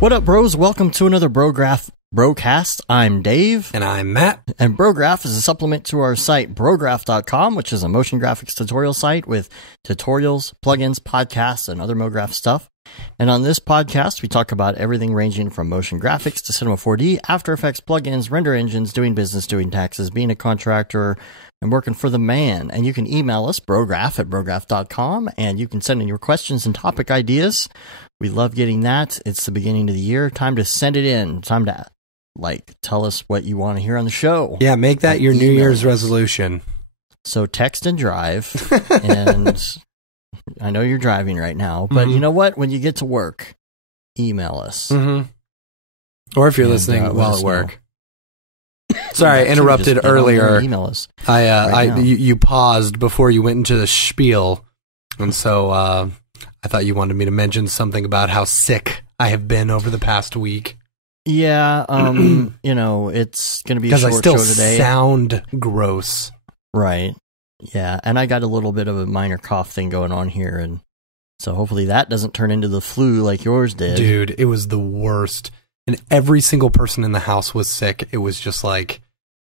What up, bros? Welcome to another Brograph Brocast. I'm Dave. And I'm Matt. And Brograph is a supplement to our site, Brograph.com, which is a motion graphics tutorial site with tutorials, plugins, podcasts, and other MoGraph stuff. And on this podcast, we talk about everything ranging from motion graphics to Cinema 4D, After Effects, plugins, render engines, doing business, doing taxes, being a contractor, and working for the man. And you can email us, brograph@brograph.com, and you can send in your questions and topic ideas. We love getting that. It's the beginning of the year. Time to send it in. Time to, tell us what you want to hear on the show. Yeah, make that your New Year's resolution. So text and drive. And I know you're driving right now, but you know what? When you get to work, email us. Mm-hmm. Or if you're listening while at work. Sorry, I interrupted earlier. Email us. You paused before you went into the spiel, and so I thought you wanted me to mention something about how sick I have been over the past week. Yeah, it's going to be a short show today. Because I still sound gross. Right. Yeah, and I got a little bit of a minor cough thing going on here, and so hopefully that doesn't turn into the flu like yours did. Dude, it was the worst. And every single person in the house was sick. It was just like,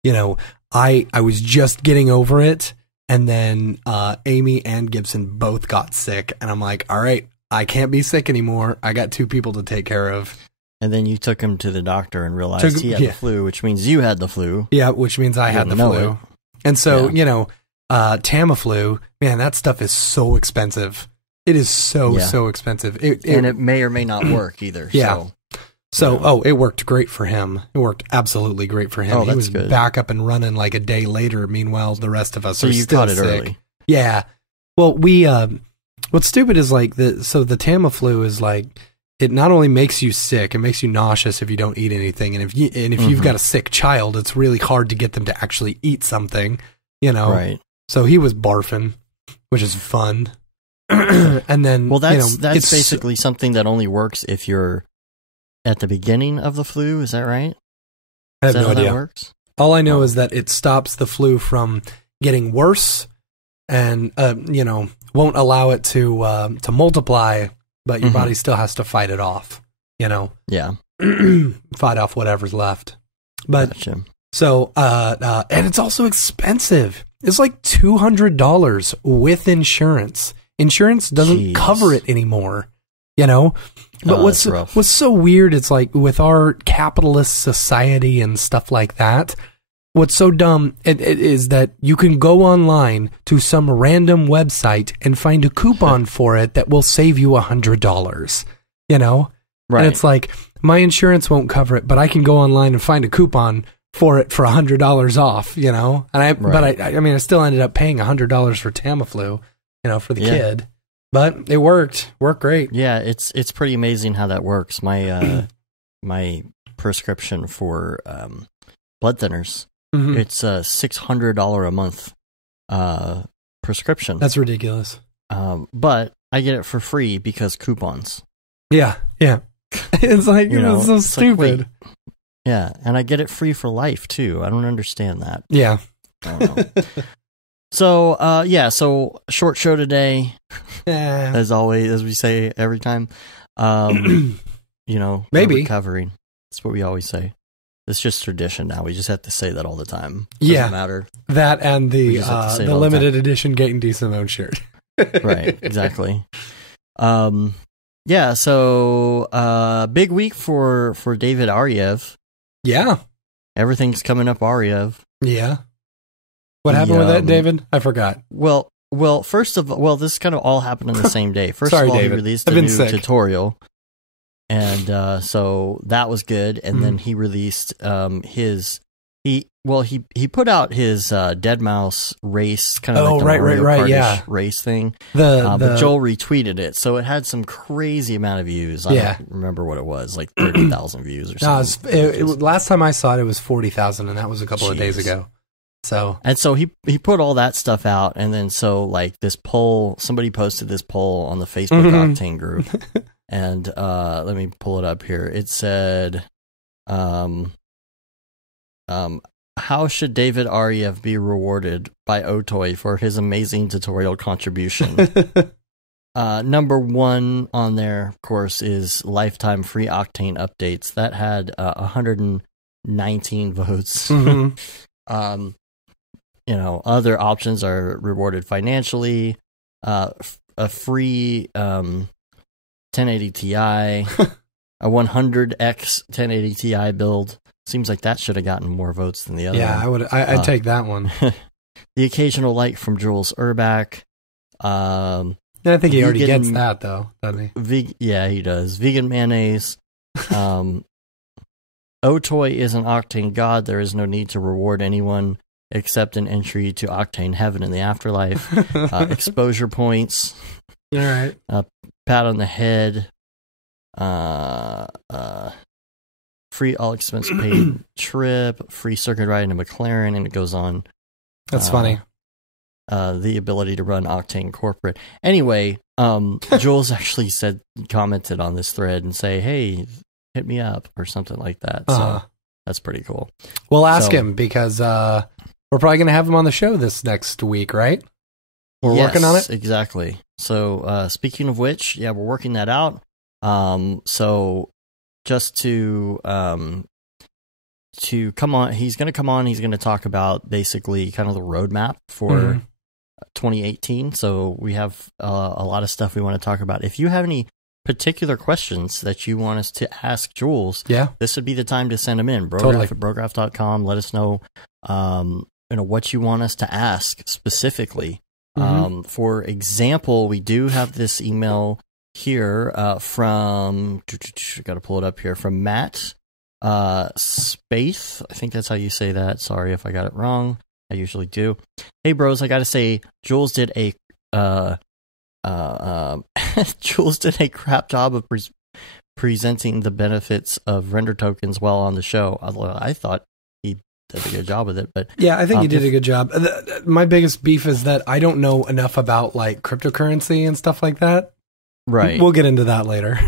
I was just getting over it. And then Amy and Gibson both got sick. And I'm like, all right, I can't be sick anymore. I got two people to take care of. And then you took him to the doctor and realized he had the flu, which means you had the flu. Yeah, which means I had the flu. And so, Tamiflu, man, that stuff is so expensive. It is so expensive. And it may or may not work either. Yeah. So, it worked great for him. It worked absolutely great for him. He was good. Back up and running like a day later. Meanwhile, the rest of us are still sick. So you caught it early. Yeah. Well, what's stupid is the Tamiflu is it not only makes you sick, it makes you nauseous if you don't eat anything. And if you've got a sick child, it's really hard to get them to actually eat something, Right. So he was barfing, which is fun. And then, that's basically something that only works if you're at the beginning of the flu, is that right? I have no idea. That works? All I know is that it stops the flu from getting worse and, won't allow it to multiply, but your body still has to fight it off, Yeah. Fight off whatever's left. But, gotcha. So, and it's also expensive. It's like $200 with insurance. Insurance doesn't cover it anymore, But what's so weird, it's like with our capitalist society and stuff like that, what's so dumb is that you can go online to some random website and find a coupon for it that will save you $100, Right. And it's like, my insurance won't cover it, but I can go online and find a coupon for it for $100 off, And but I still ended up paying $100 for Tamiflu, for the kid. But it worked great. Yeah, it's pretty amazing how that works. My my prescription for blood thinners, it's a $600 a month prescription. That's ridiculous. But I get it for free because coupons. Yeah. It's like, it's so stupid. Yeah, and I get it free for life too. I don't understand that. Yeah. I don't know. So short show today, as always, as we say every time, maybe recovering. That's what we always say. It's just tradition now. We just have to say that all the time. Doesn't matter. That and the limited edition Gate and D Simone shirt. Right, exactly. So big week for David Ariev. Yeah. Everything's coming up Ariev. Yeah. What happened with that, David? I forgot. Well, first of all, this kind of all happened on the same day. First Sorry, of all, David. he released a new tutorial, and so that was good. And then he released he put out his Dead Mouse race, kind of like the Mario Kart-ish race thing. But Joel retweeted it, so it had some crazy amount of views. I don't remember what it was, like 30,000 views or something. Last time I saw it was 40,000, and that was a couple of days ago. So he put all that stuff out, and then this poll, somebody posted this poll on the Facebook Octane group, And let me pull it up here. It said, how should David Ariev be rewarded by Otoy for his amazing tutorial contribution? Number one on there, of course, is lifetime free Octane updates. That had 119 votes. Mm-hmm. Other options are rewarded financially, a free 1080 Ti, a 100x 1080 Ti build. Seems like that should have gotten more votes than the other. Yeah, one. I'd take that one. The occasional like from Jules Urbach. I think he already gets that, though, doesn't he? Yeah, he does. Vegan mayonnaise. Otoy is an Octane god. There is no need to reward anyone except an entry to Octane Heaven in the afterlife. Exposure points. All right. Pat on the head. Free all expense paid trip. Free circuit ride in a McLaren, and it goes on. That's funny. The ability to run Octane corporate. Anyway, Jules actually commented on this thread and say, "Hey, hit me up" or something like that. So that's pretty cool. We'll ask him because we're probably going to have him on the show this next week, right? We're working on it. Exactly. So speaking of which, yeah, we're working that out. So just to come on, he's going to come on. He's going to talk about basically kind of the roadmap for 2018. So we have a lot of stuff we want to talk about. If you have any particular questions that you want us to ask Jules, this would be the time to send them in. Brograph at brograph.com. Let us know, what you want us to ask specifically. For example, we do have this email here from, got to pull it up here, from Matt Spaeth. I think that's how you say that. Sorry if I got it wrong. I usually do. Hey bros, I got to say, Jules did a Jules did a crap job of presenting the benefits of render tokens well on the show. Although I thought he did a good job with it, but yeah, I think he did a good job. My biggest beef is that I don't know enough about like cryptocurrency and stuff like that. Right. We'll get into that later.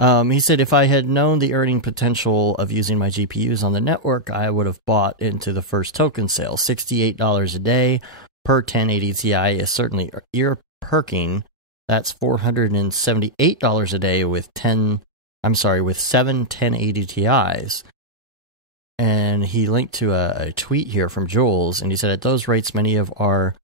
He said, if I had known the earning potential of using my GPUs on the network, I would have bought into the first token sale. $68 a day per 1080 Ti is certainly ear-perking. That's $478 a day with 7 1080 Ti's. And he linked to a tweet here from Jules, and he said, at those rates, many of our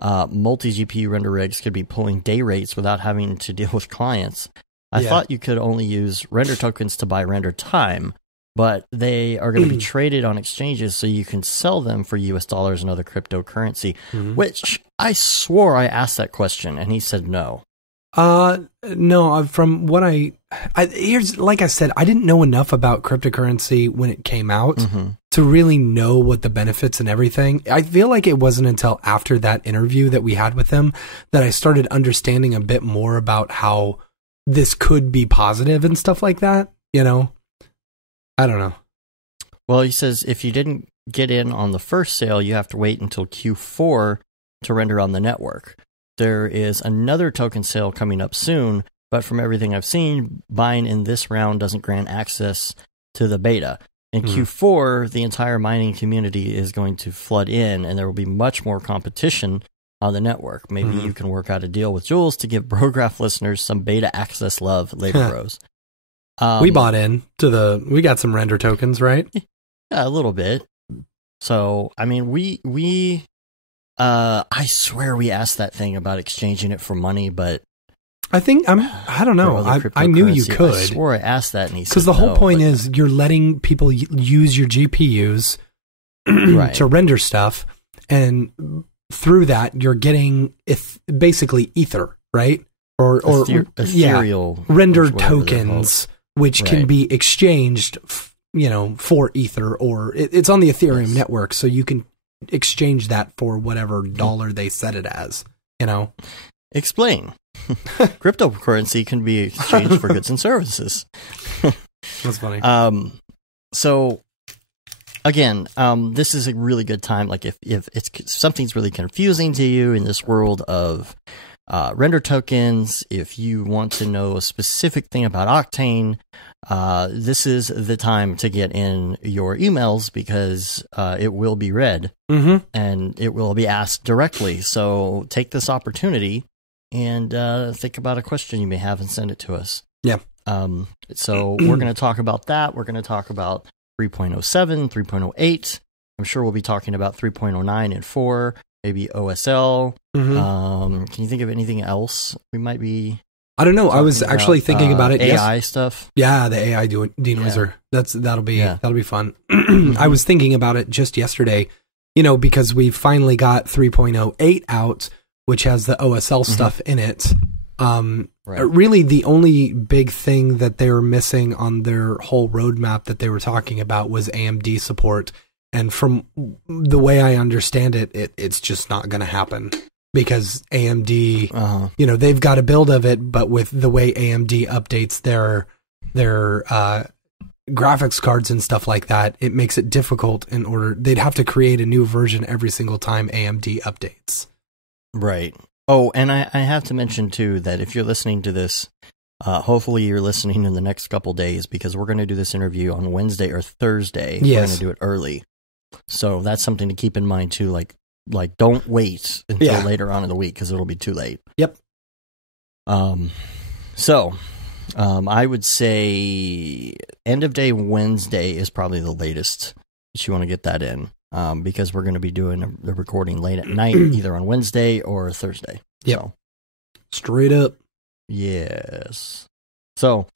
multi-GPU render rigs could be pulling day rates without having to deal with clients. I thought you could only use render tokens to buy render time, but they are going to be traded on exchanges so you can sell them for US dollars and other cryptocurrency, which I swore I asked that question, and he said no. No, from what here's, like I said, I didn't know enough about cryptocurrency when it came out to really know what the benefits and everything. I feel like it wasn't until after that interview that we had with him that I started understanding a bit more about how this could be positive and stuff like that, I don't know. Well, he says if you didn't get in on the first sale, you have to wait until Q4 to render on the network. There is another token sale coming up soon, but from everything I've seen, buying in this round doesn't grant access to the beta. In Q4, the entire mining community is going to flood in, and there will be much more competition on the network. Maybe you can work out a deal with Jules to give Brograph listeners some beta access love later, bros. We bought in to we got some render tokens, right? Yeah, a little bit. So, I mean, I swear we asked that thing about exchanging it for money, but I think I don't know. I knew you could. I swore I asked that, and he said because the whole point is you're letting people use your GPUs to render stuff, and through that you're getting basically ether, right? Or ethereal render tokens, which can be exchanged, for ether, or it's on the Ethereum network, so you can exchange that for whatever dollar they set it as. Explain. Cryptocurrency can be exchanged for goods and services. That's funny. So again, this is a really good time. Like if something's really confusing to you in this world of render tokens. If you want to know a specific thing about Octane, this is the time to get in your emails because it will be read and it will be asked directly. So take this opportunity and think about a question you may have and send it to us. Yeah. So we're going to talk about that. We're going to talk about 3.07, 3.08. I'm sure we'll be talking about 3.09 and 4, maybe OSL. Can you think of anything else we might be? I don't know. I was actually thinking about it. AI stuff. Yeah, the AI denoiser. Yeah. That'll be fun. I was thinking about it just yesterday, because we finally got 3.08 out, which has the OSL stuff in it. Really, the only big thing that they were missing on their whole roadmap that they were talking about was AMD support. And from the way I understand it, it's just not going to happen because AMD, they've got a build of it, but with the way AMD updates their graphics cards and stuff like that, it makes it difficult they'd have to create a new version every single time AMD updates. Right. Oh, and I have to mention, too, that if you're listening to this, hopefully you're listening in the next couple days because we're going to do this interview on Wednesday or Thursday. Yes. We're going to do it early. So that's something to keep in mind, too. Like don't wait until later on in the week because it'll be too late. Yep. So I would say end of day Wednesday is probably the latest that you want to get that in. Because we're going to be doing the recording late at night, either on Wednesday or Thursday. Yep. So, straight up. Yes. So,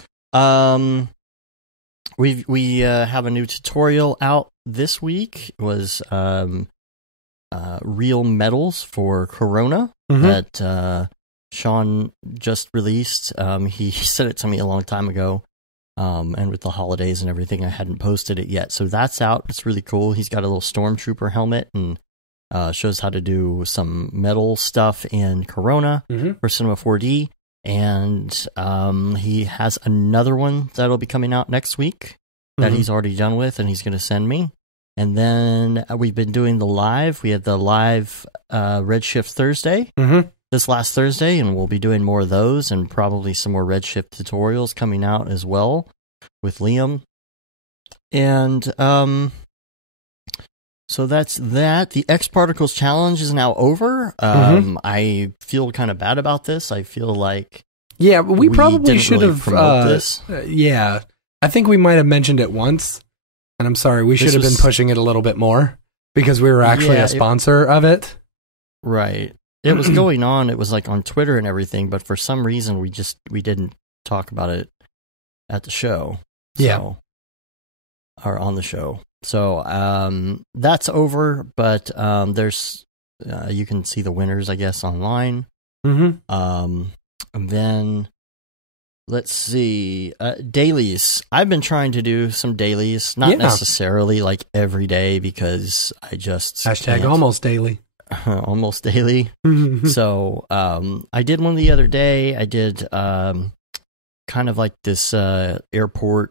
we have a new tutorial out this week. It was real metals for Corona that Sean just released. He sent it to me a long time ago. And with the holidays and everything, I hadn't posted it yet. So that's out. It's really cool. He's got a little Stormtrooper helmet and shows how to do some metal stuff in Corona for Cinema 4D. And he has another one that'll be coming out next week that he's already done with and he's going to send me. And then we've been doing the live. We had the live Redshift Thursday this last Thursday, and we'll be doing more of those and probably some more Redshift tutorials coming out as well with Liam. And so that's that. The X Particles Challenge is now over. I feel kind of bad about this. I feel like we probably should really have this. I think we might have mentioned it once, and I'm sorry. We should have been pushing it a little bit more because we were actually a sponsor of it. Right. It was going on. It was like on Twitter and everything, but for some reason we didn't talk about it at the show. Or on the show. So that's over, but there's you can see the winners, I guess, online. And then let's see, dailies. I've been trying to do some dailies, not necessarily like every day because I just hashtag almost daily. Almost daily. So I did one the other day. I did kind of like this airport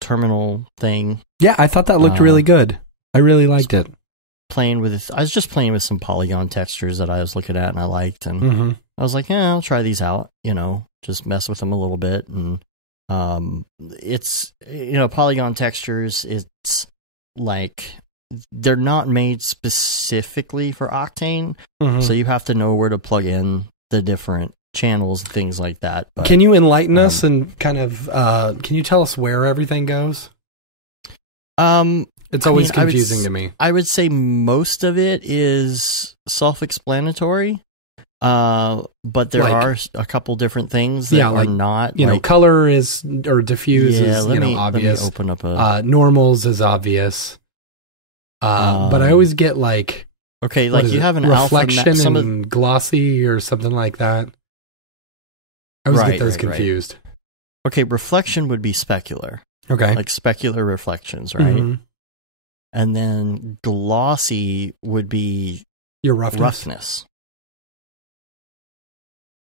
terminal thing. Yeah, I thought that looked really good. I really liked it. I was just playing with some polygon textures that I was looking at and I liked, and I was like, I'll try these out, just mess with them a little bit. And it's, polygon textures, it's like they're not made specifically for Octane, so you have to know where to plug in the different channels, things like that. But, can you enlighten us and kind of can you tell us where everything goes? It's always confusing to me. I would say most of it is self-explanatory, but there are a couple different things that are not. Color is or diffuse is obvious. Let me open up normals is obvious. But I always get like you have an reflection alpha and glossy or something like that. I always get those confused. Right. Okay, reflection would be specular. Okay, like specular reflections, right? And then glossy would be your roughness.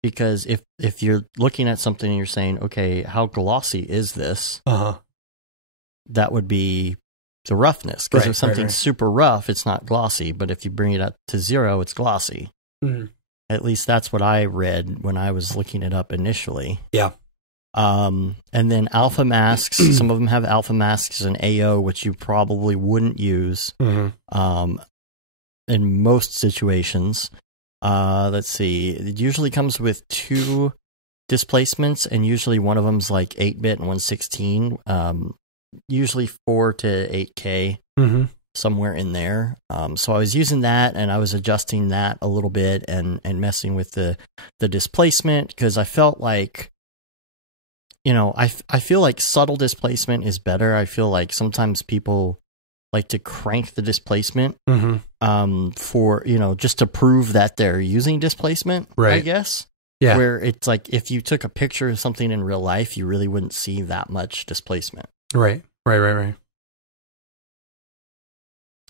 Because if you're looking at something and you're saying, okay, how glossy is this? That would be the roughness. Because if something's super rough, it's not glossy. But if you bring it up to 0, it's glossy. At least that's what I read when I was looking it up initially. Yeah. And then alpha masks, some of them have alpha masks and AO, which you probably wouldn't use in most situations. Let's see. It usually comes with 2 displacements, and usually one of them's like 8-bit and 116. Usually 4 to 8K, somewhere in there. So I was using that, and I was adjusting that a little bit and messing with the displacement, because I felt like, I feel like subtle displacement is better. I feel like sometimes people like to crank the displacement for, just to prove that they're using displacement, right. I guess. Yeah. Where it's like if you took a picture of something in real life, you really wouldn't see that much displacement. Right.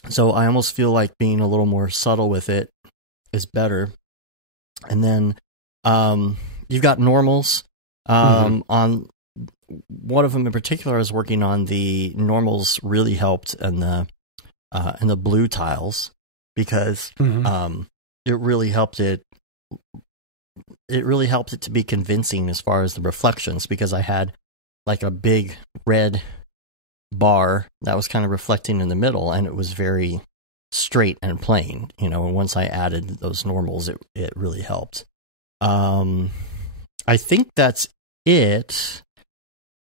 So I almost feel like being a little more subtle with it is better. And then you've got normals. On one of them in particular, I was working on, the normals really helped in the blue tiles, because it really helped it. It really helped it to be convincing as far as the reflections, because I had like a big red bar that was kind of reflecting in the middle, and it was very straight and plain, and once I added those normals, it really helped. I think that's it.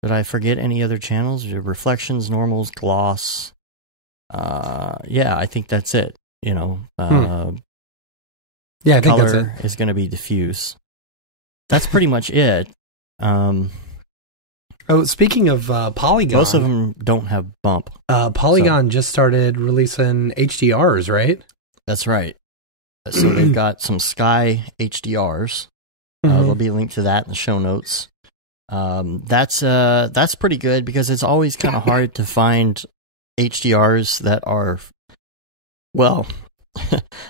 Did I forget any other channels? Reflections, normals, gloss. Yeah, I think that's it. Yeah, I think color that's it. is going to be diffuse. That's pretty much it. Speaking of Polygon, most of them don't have bump. Polygon just started releasing HDRs, right? That's right. So they've got some Sky HDRs. There'll be a link to that in the show notes. That's pretty good, because it's always kind of hard to find HDRs that are, well,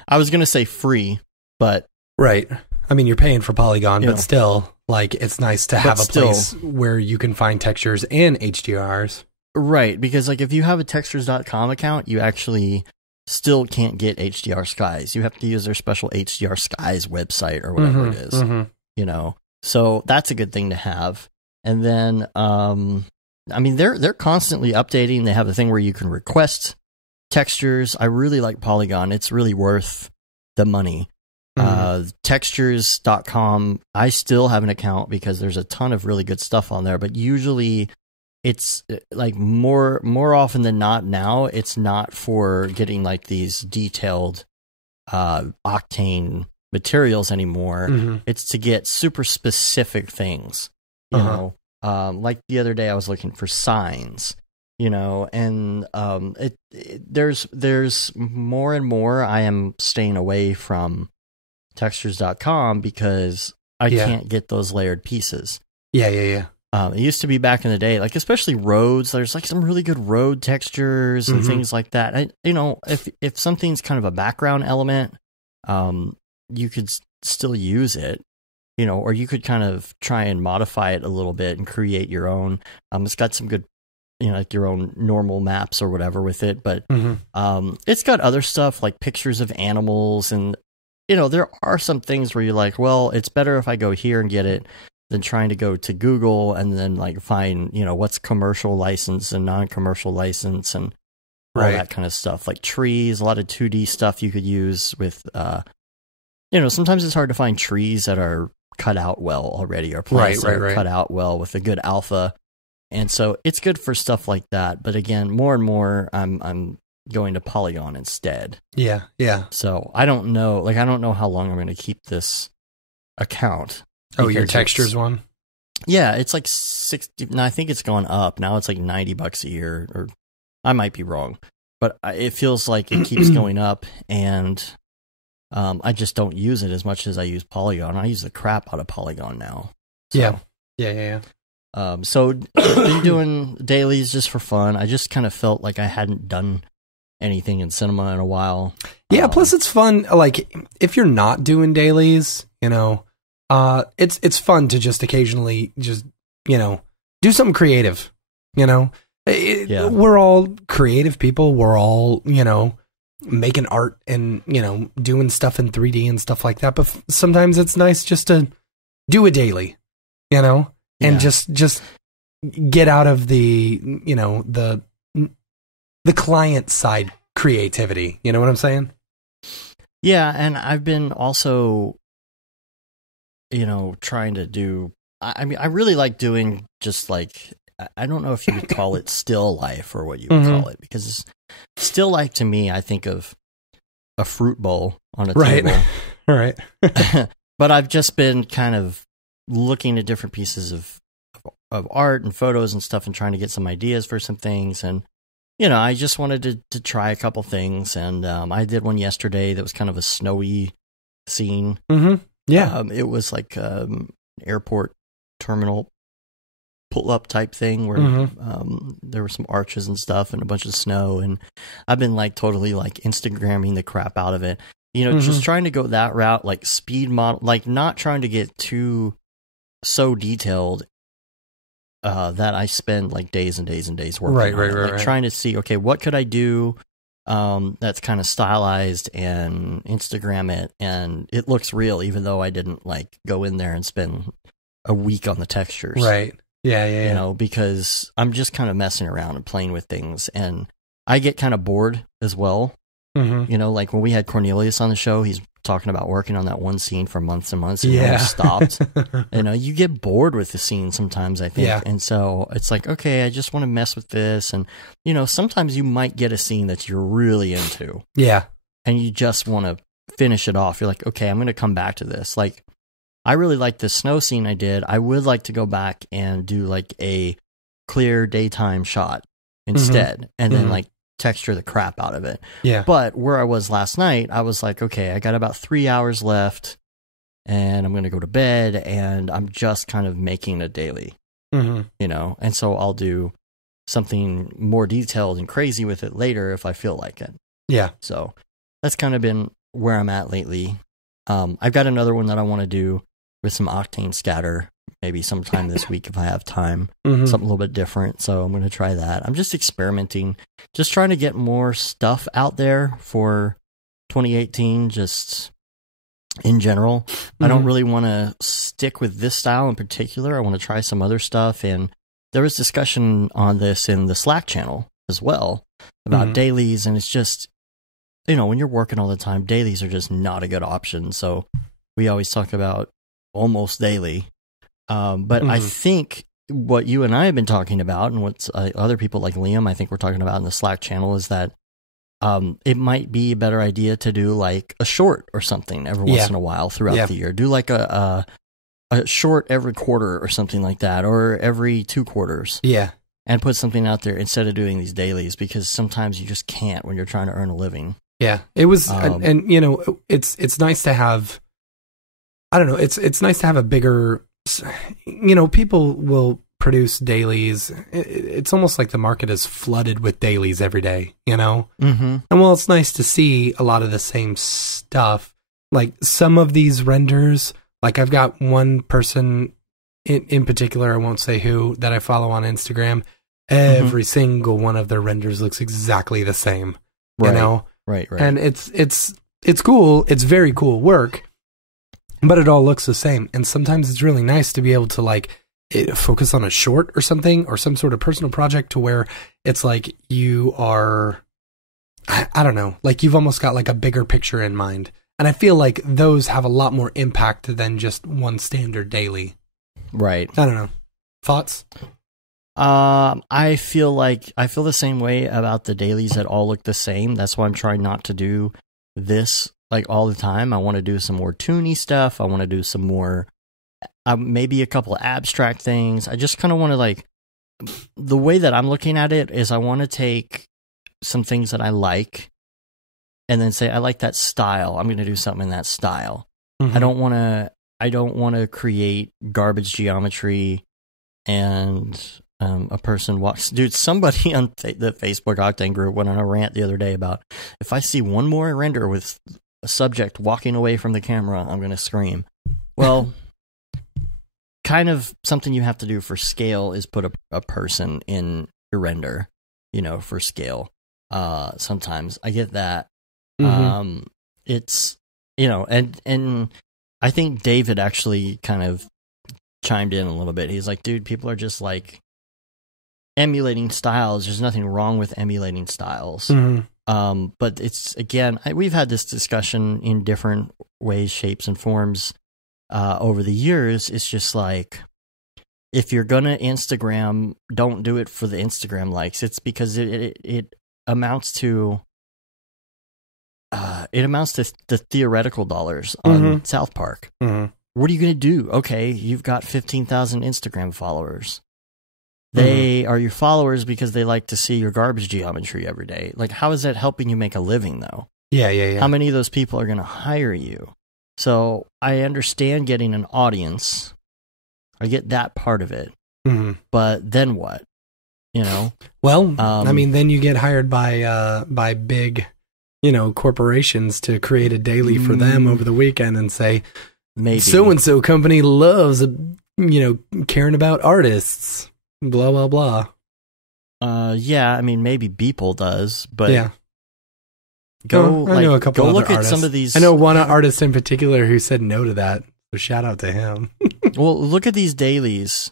I was going to say free, but right. I mean, you're paying for Polygon, but still, like, it's nice to have a place where you can find textures and HDRs. Right, because like if you have a textures.com account, you actually still can't get HDR skies. You have to use their special HDR skies website or whatever it is. So that's a good thing to have. And then, I mean, they're constantly updating. They have a thing where you can request textures. I really like Polygon. It's really worth the money. Textures.com, I still have an account because there's a ton of really good stuff on there, but usually it's like more often than not now, it's not for getting like these detailed octane materials anymore. It's to get super specific things, you know. Like the other day I was looking for signs, and there's more and more I am staying away from textures.com because I can't get those layered pieces. Yeah. It used to be back in the day, like especially roads. There's like some really good road textures and things like that. If something's kind of a background element, you could still use it, or you could kind of try and modify it a little bit and create your own. It's got some good, like your own normal maps or whatever with it, but it's got other stuff like pictures of animals and. There are some things where you're like, well, it's better if I go here and get it than trying to go to Google and then like find, what's commercial license and non-commercial license and all that kind of stuff. Like trees, a lot of 2D stuff you could use with, sometimes it's hard to find trees that are cut out well already or plants that are cut out well with a good alpha. And so it's good for stuff like that. But again, more and more I'm going to Polygon instead. Yeah. So I don't know how long I'm going to keep this account. Oh, your textures one? Yeah, it's like 60. No, I think it's gone up. Now it's like $90 a year, or I might be wrong, but it feels like it keeps going up, and I just don't use it as much as I use Polygon. I use the crap out of Polygon now. So. Yeah. So I've been doing dailies just for fun. I just kind of felt like I hadn't done anything in cinema in a while. Yeah, plus it's fun, like, if you're not doing dailies, it's fun to just occasionally just, do something creative, We're all creative people. We're all, making art and, doing stuff in 3D and stuff like that. But sometimes it's nice just to do a daily, and just get out of the, the client side creativity. You know what I'm saying? Yeah. And I've been also, trying to do, I mean, I really like doing just like, I don't know if you would call it still life or what you would call it, because still life to me, I think of a fruit bowl on a table. Right. But I've just been kind of looking at different pieces of art and photos and stuff and trying to get some ideas for some things. And, I just wanted to try a couple things. And I did one yesterday that was kind of a snowy scene. Mm-hmm. Yeah. It was like airport terminal pull-up type thing where there were some arches and stuff and a bunch of snow. And I've been like totally like Instagramming the crap out of it. Just trying to go that route, like speed model, like not trying to get too so detailed that I spend like days and days and days working on it. Like trying to see, okay, what could I do that's kind of stylized and Instagram it and it looks real, even though I didn't like go in there and spend a week on the textures. Right. Yeah. Because I'm just kind of messing around and playing with things, and I get kind of bored as well. Like when we had Cornelius on the show, he's talking about working on that one scene for months and months and never stopped. You get bored with the scene sometimes, I think. Yeah. And so it's like, okay, I just want to mess with this. And, sometimes you might get a scene that you're really into. Yeah. And you just want to finish it off. You're like, okay, I'm going to come back to this. Like, I really like the snow scene I did. I would like to go back and do like a clear daytime shot instead. And then like texture the crap out of it. Yeah. But where I was last night, I was like, okay, I got about 3 hours left and I'm going to go to bed, and I'm just kind of making a daily, and so I'll do something more detailed and crazy with it later if I feel like it. Yeah. So that's kind of been where I'm at lately. I've got another one that I want to do with some octane scatter, maybe sometime this week if I have time, something a little bit different. So I'm going to try that. I'm just experimenting, just trying to get more stuff out there for 2018, just in general. I don't really want to stick with this style in particular. I want to try some other stuff. And there was discussion on this in the Slack channel as well about dailies. And it's just, when you're working all the time, dailies are just not a good option. So we always talk about almost daily. But I think what you and I have been talking about, and what other people like Liam, I think we're talking about in the Slack channel, is that it might be a better idea to do like a short or something every once in a while throughout the year. Do like a short every quarter or something like that, or every 2 quarters. Yeah. And put something out there instead of doing these dailies, because sometimes you just can't when you're trying to earn a living. Yeah. It was, and it's nice to have, I don't know, it's nice to have a bigger, people will produce dailies. It's almost like the market is flooded with dailies every day, And while it's nice to see a lot of the same stuff, like some of these renders, like I've got one person in particular, I won't say who, that I follow on Instagram. Every single one of their renders looks exactly the same, Right. And it's cool. It's very cool work, but it all looks the same. And sometimes it's really nice to be able to focus on a short or something, or some sort of personal project, to where it's like you are, I don't know, like you've almost got like a bigger picture in mind. And I feel like those have a lot more impact than just one standard daily. Right. I don't know. Thoughts? I feel the same way about the dailies that all look the same. That's why I'm trying not to do this like all the time. I want to do some more toony stuff. I want to do some more, maybe a couple of abstract things. I just kind of want to the way that I'm looking at it is I want to take some things that I like and then say, I like that style. I'm going to do something in that style. I don't want to create garbage geometry and a person walks. Dude, somebody on the Facebook Octane group went on a rant the other day about, if I see one more render with a subject walking away from the camera, I'm going to scream. Well, kind of something you have to do for scale is put a person in your render, for scale. Sometimes I get that. It's, you know, and I think David actually kind of chimed in a little bit. He's like, dude, people are just like emulating styles. There's nothing wrong with emulating styles. But it's, again, we've had this discussion in different ways, shapes, and forms over the years. It's just like, if you're gonna Instagram, don't do it for the Instagram likes. It's because it amounts to the theoretical dollars on South Park. What are you gonna do? Okay, you've got 15,000 Instagram followers. They are your followers because they like to see your garbage geometry every day. Like, how is that helping you make a living, though? Yeah. How many of those people are gonna hire you? So I understand getting an audience. I get that part of it, but then what? You know? Well, I mean, then you get hired by big, you know, corporations to create a daily for them over the weekend and say, maybe so and so company loves, you know, caring about artists. Blah blah blah. Yeah, I mean, maybe Beeple does, but yeah. I know a couple go other look artists. At some of these. I know one artist in particular who said no to that. So shout out to him. Well, look at these dailies,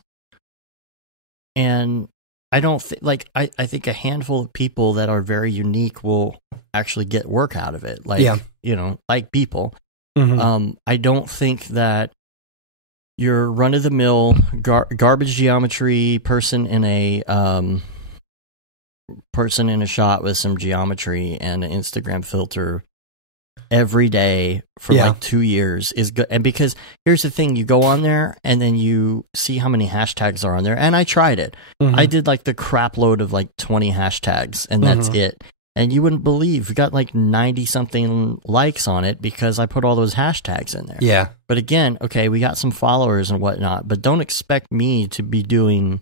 and I don't think I think a handful of people that are very unique will actually get work out of it. Like, you know, like Beeple. I don't think that your run of the mill garbage geometry person in a shot with some geometry and an Instagram filter every day for like 2 years is good. And because here's the thing, you go on there and then you see how many hashtags are on there. And I tried it. I did like the crap load of like 20 hashtags and that's it. And you wouldn't believe we got like 90 something likes on it because I put all those hashtags in there. Yeah. But again, okay, we got some followers and whatnot, but don't expect me to be doing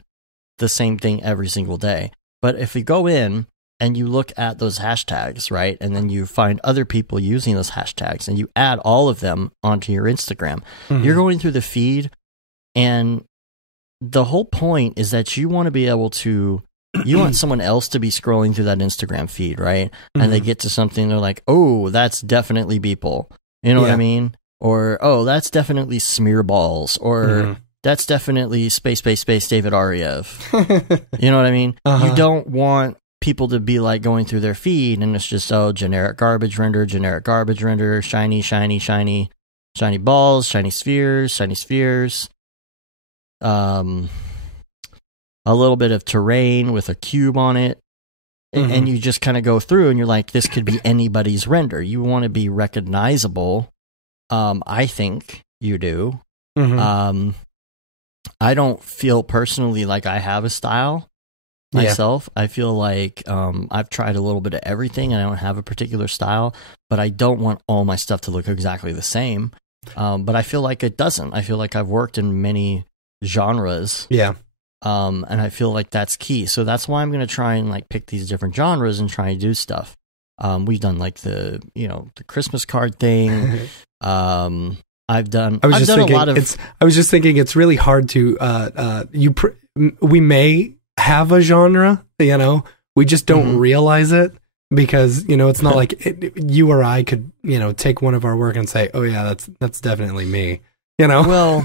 the same thing every single day. But if you go in and you look at those hashtags, right, and then you find other people using those hashtags and you add all of them onto your Instagram, you're going through the feed, and the whole point is that you want to be able to, you want someone else to be scrolling through that Instagram feed, right? And they get to something, they're like, oh, that's definitely Beeple. You know what I mean? Or, oh, that's definitely Smearballs. Or, that's definitely space David Ariev. You know what I mean? You don't want people to be like going through their feed and it's just, oh, generic garbage render, shiny balls, shiny spheres. A little bit of terrain with a cube on it. And you just kind of go through and you're like, this could be anybody's render. You want to be recognizable. I think you do. I don't feel personally like I have a style myself. I feel like I've tried a little bit of everything and I don't have a particular style, but I don't want all my stuff to look exactly the same. But I feel like it doesn't. I feel like I've worked in many genres. Yeah. And I feel like that's key. So that's why I'm going to try and like pick these different genres and try and do stuff. We've done like the Christmas card thing. I've done a lot of. I was just thinking it's really hard to. We may have a genre, we just don't realize it because it's not like you or I could take one of our work and say, oh yeah, that's definitely me. Well,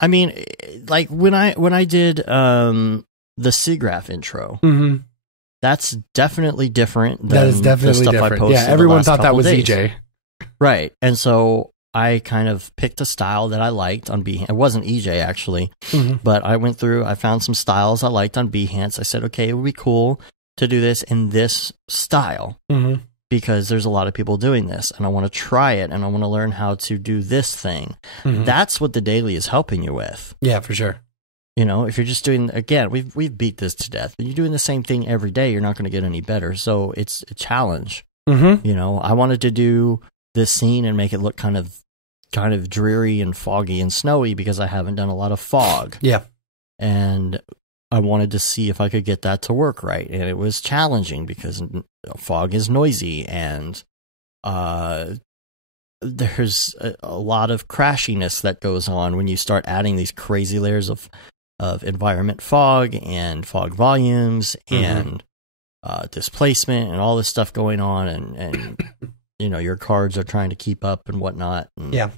I mean, like when I did the SIGGRAPH intro. That's definitely different than that is definitely the stuff different. I posted. Yeah, everyone thought that was EJ. Right. And so I kind of picked a style that I liked on Behance. It wasn't EJ actually, but I went through, I found some styles I liked on Behance. I said, okay, it would be cool to do this in this style because there's a lot of people doing this and I want to try it and I want to learn how to do this thing. That's what the daily is helping you with. Yeah, for sure. If you're just doing, again, we've beat this to death. You're doing the same thing every day, you're not going to get any better. So it's a challenge. I wanted to do this scene and make it look kind of dreary and foggy and snowy because I haven't done a lot of fog. Yeah. And I wanted to see if I could get that to work right. And it was challenging because fog is noisy and there's a lot of crashiness that goes on when you start adding these crazy layers of environment fog and fog volumes and displacement and all this stuff going on, and you know, your cards are trying to keep up and whatnot. And, yeah.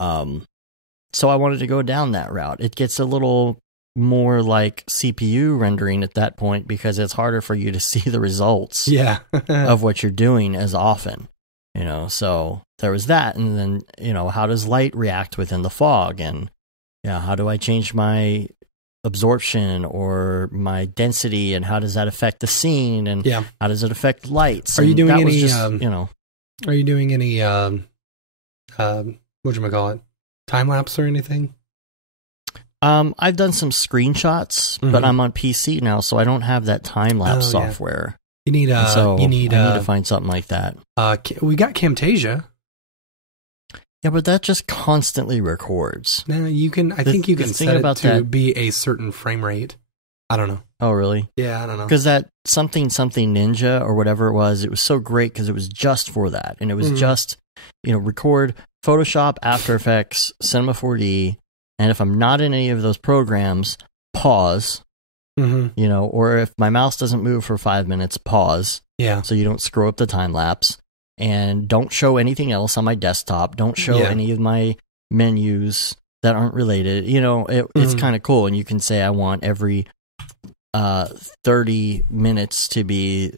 So I wanted to go down that route. It gets a little more like CPU rendering at that point because it's harder for you to see the results of what you're doing as often, you know. So there was that, and then, you know, how does light react within the fog, and how do I change my absorption or my density, and how does that affect the scene, and how does it affect lights? Are you doing any Are you doing any whatchamacallit, time lapse or anything? I've done some screenshots, but I'm on PC now, so I don't have that time lapse software. You need I need to find something like that. We got Camtasia. Yeah, but that just constantly records. No, you can. I think you can set it to be a certain frame rate. I don't know. Oh, really? Yeah, I don't know. Because that something Ninja or whatever it was so great because it was just for that, and it was just, you know, record Photoshop, After Effects, Cinema 4D, and if I'm not in any of those programs, pause. You know, or if my mouse doesn't move for 5 minutes, pause. Yeah. So you don't screw up the time lapse. And don't show anything else on my desktop. Don't show any of my menus that aren't related. You know, it's kind of cool. And you can say, I want every 30 minutes to be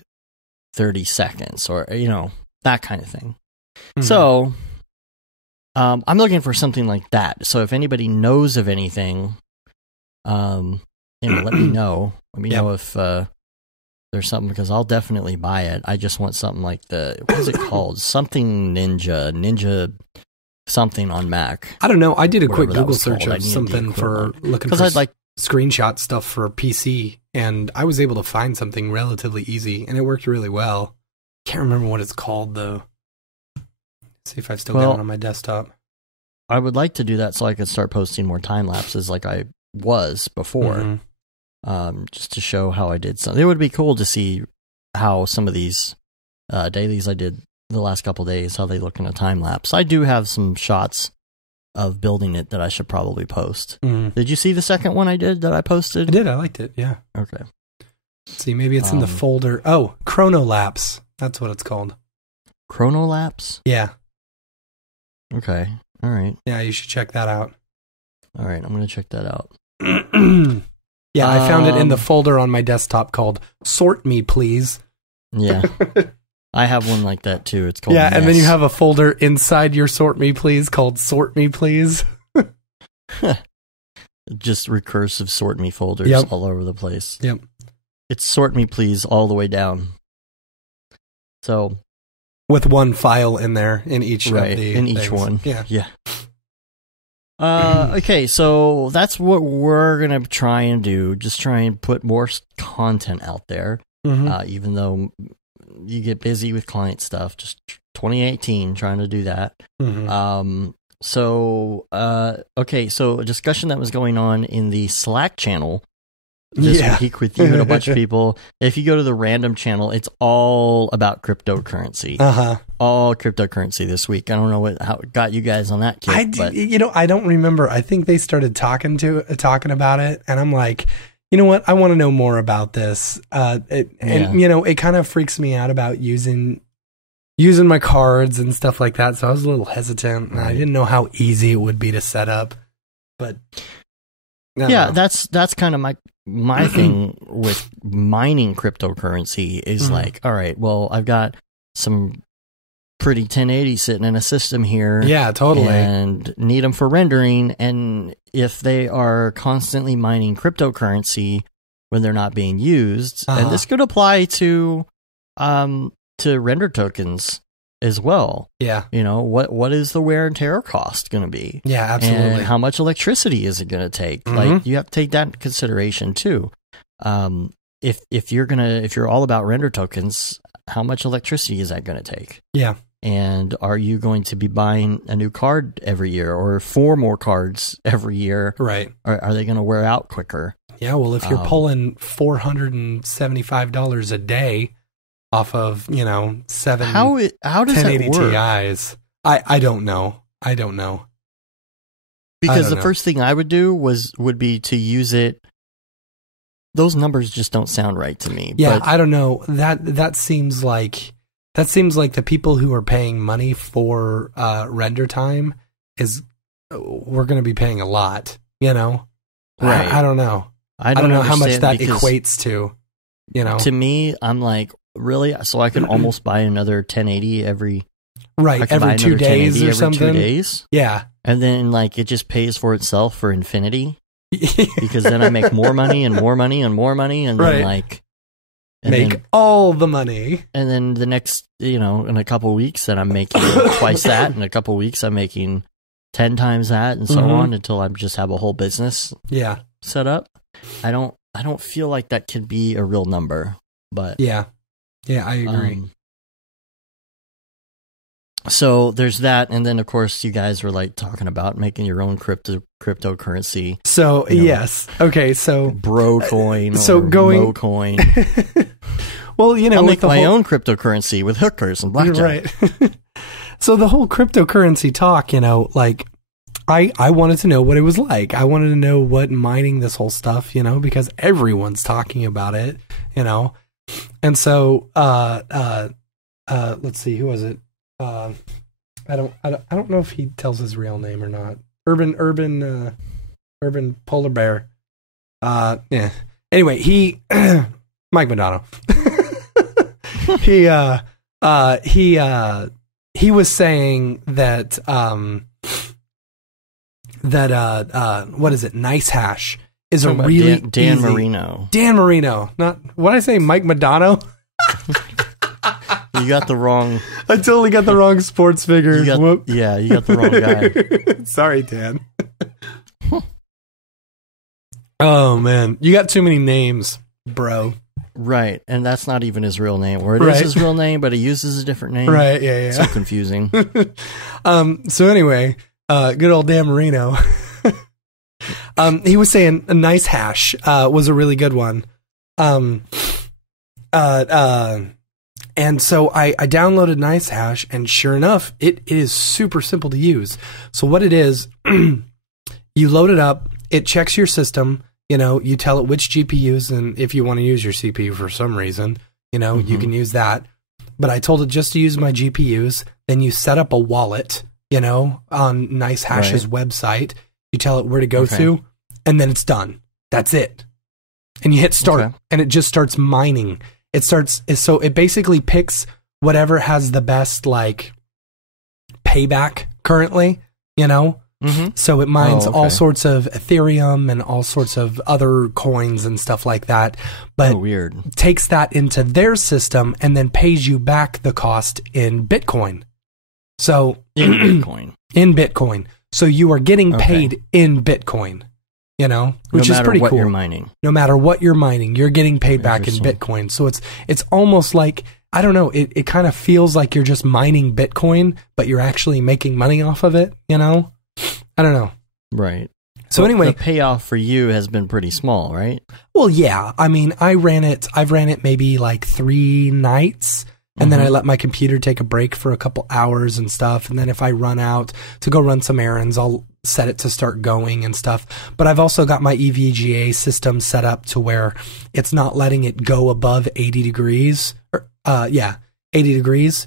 30 seconds or, you know, that kind of thing. So I'm looking for something like that. So if anybody knows of anything, you know, let me know. Let me know if there's something, because I'll definitely buy it. I just want something like what is it called? Something Ninja something on Mac. I don't know. I did a quick Google search of something for looking for I'd like screenshot stuff for PC, and I was able to find something relatively easy, and it worked really well. Can't remember what it's called though. See if I've still got it on my desktop. I would like to do that so I could start posting more time lapses like I was before. Just to show how I did something. It would be cool to see how some of these dailies I did the last couple of days, how they look in a time lapse. I do have some shots of building it that I should probably post. Did you see the second one I did that I posted? I did. I liked it. Yeah. Okay. Let's see, maybe it's in the folder. Oh, Chronolapse. That's what it's called. Chronolapse? Yeah. Okay. All right. Yeah, you should check that out. All right. I'm going to check that out. Yeah, I found it in the folder on my desktop called Sort Me, Please. Yeah. I have one like that too. It's called Mess. And then you have a folder inside your Sort Me, Please called Sort Me, Please. Just recursive Sort Me folders all over the place. Yep. It's Sort Me, Please all the way down. So, with one file in there in each of the in things. Each one. Yeah. Okay, so that's what we're going to try and do. Just try and put more content out there. Even though you get busy with client stuff, just 2018 trying to do that. So a discussion that was going on in the Slack channel this week with you and a bunch of people. If you go to the random channel, it's all about cryptocurrency. All cryptocurrency this week. I don't know how it got you guys on that kick. I don't remember. I think they started talking about it, and I'm like, you know what? I want to know more about this. And you know, it kind of freaks me out about using my cards and stuff like that. So I was a little hesitant, and I didn't know how easy it would be to set up. But that's kind of my thing with mining cryptocurrency is like, all right, well, I've got some pretty 1080 sitting in a system here. Yeah, totally. And need them for rendering. And if they are constantly mining cryptocurrency when they're not being used, and this could apply to render tokens as well. Yeah. You know, what is the wear and tear cost going to be? Yeah, absolutely. And how much electricity is it going to take? Like, you have to take that into consideration too. If you're all about render tokens, how much electricity is that going to take? Yeah. And are you going to be buying a new card every year or 4 more cards every year? Right. Are they going to wear out quicker? Yeah, well, if you're pulling $475 a day off of, you know, 7 how does 1080 that work? Ti's, I don't know. Because the first thing I would do would be to use it those numbers just don't sound right to me. Yeah, but I don't know. That seems like the people who are paying money for render time we're going to be paying a lot, you know? Right. I don't know. I don't know how much that equates to, you know? To me, I'm like, really? So I can almost buy another 1080 every 2 days or something? 2 days? Yeah. And then, like, it just pays for itself for infinity. Because then I make more money and more money and more money. And then, like... Make all the money. And then the next, you know, in a couple of weeks, then I'm making twice that. In a couple of weeks, I'm making 10 times that, and so on, until I just have a whole business set up. I don't feel like that could be a real number, but yeah, I agree. So there's that, and then of course you guys were like talking about making your own cryptocurrency. So yes, okay, so Brocoin, so going Mocoin. Well, you know, I'll make my own cryptocurrency with hookers and blackjack. Right. So the whole cryptocurrency talk, you know, like I wanted to know what it was like. I wanted to know what mining this whole stuff, you know, because everyone's talking about it, you know. And so let's see, who was it? I don't know if he tells his real name or not. Urban Polar Bear. Yeah. Anyway, Mike Madonna. He was saying that what is it? Nice Hash is a really Dan easy, Marino. Dan Marino. Not what did I say, Mike Madonna? You got the wrong. I totally got the wrong sports figure. Yeah, you got the wrong guy. Sorry, Dan. Oh man, you got too many names, bro. Right, and that's not even his real name. Or it is his real name, but he uses a different name. Right, yeah. So confusing. So anyway, good old Dan Marino. He was saying a Nice Hash was a really good one. And so I downloaded Nice Hash, and sure enough, it is super simple to use. So what it is, you load it up, it checks your system, you know, you tell it which GPUs, and if you want to use your CPU for some reason, you know, you can use that. But I told it just to use my GPUs, then you set up a wallet, you know, on Nice Hash's website. You tell it where to go to, and then it's done. That's it. And you hit start, and it just starts mining. So it basically picks whatever has the best, like, payback currently, you know? So it mines all sorts of Ethereum and all sorts of other coins and stuff like that. But weird. Takes that into their system and then pays you back the cost in Bitcoin. So in Bitcoin. In Bitcoin. So you are getting paid in Bitcoin. You know, which is pretty cool. No matter what you're mining. No matter what you're mining, you're getting paid back in Bitcoin. So it's almost like, I don't know, it kind of feels like you're just mining Bitcoin, but you're actually making money off of it, you know? I don't know. Right. So anyway, the payoff for you has been pretty small, right? Well, yeah. I mean, I've ran it maybe like 3 nights. And then I let my computer take a break for a couple hours and stuff. And then if I run out to go run some errands, I'll set it to start going and stuff. But I've also got my EVGA system set up to where it's not letting it go above 80 degrees. 80 degrees.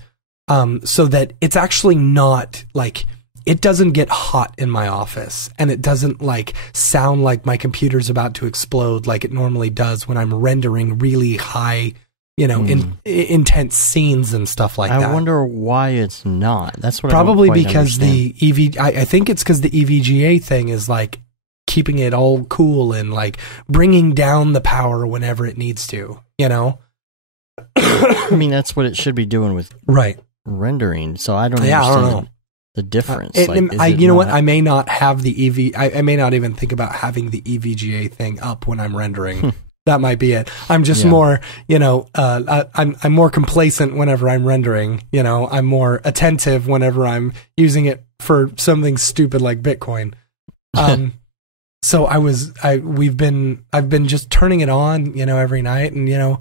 So that it's actually not like, it doesn't get hot in my office, and it doesn't like sound like my computer's about to explode like it normally does when I'm rendering really high, you know, intense scenes and stuff like that. I wonder why it's not. That's what probably I don't quite because understand. I think it's because the EVGA thing is like keeping it all cool and like bringing down the power whenever it needs to, you know? I mean, that's what it should be doing with rendering. So I don't understand the difference. You know what? I may not have the I may not even think about having the EVGA thing up when I'm rendering. That might be it. I'm just more, you know, I'm more complacent whenever I'm rendering. You know, I'm more attentive whenever I'm using it for something stupid like Bitcoin. So I've been just turning it on, you know, every night, and you know,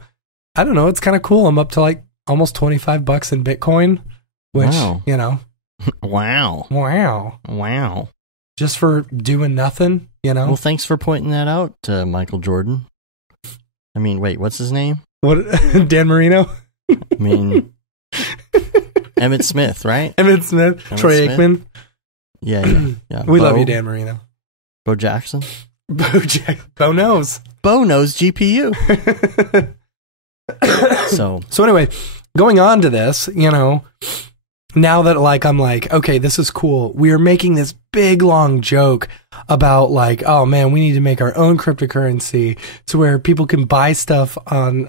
I don't know, it's kind of cool. I'm up to like almost $25 in Bitcoin, which you know, wow, just for doing nothing, you know. Well, thanks for pointing that out, Michael Jordan. I mean, wait, what's his name? What? Dan Marino? I mean, Emmett Smith, right? Emmett Smith. Troy Aikman. Yeah. We love you, Dan Marino. Bo Jackson. Bo knows. Bo knows GPU. So anyway, going on to this, now that like I'm like, okay, this is cool. We are making this big long joke about like, oh man, we need to make our own cryptocurrency to where people can buy stuff on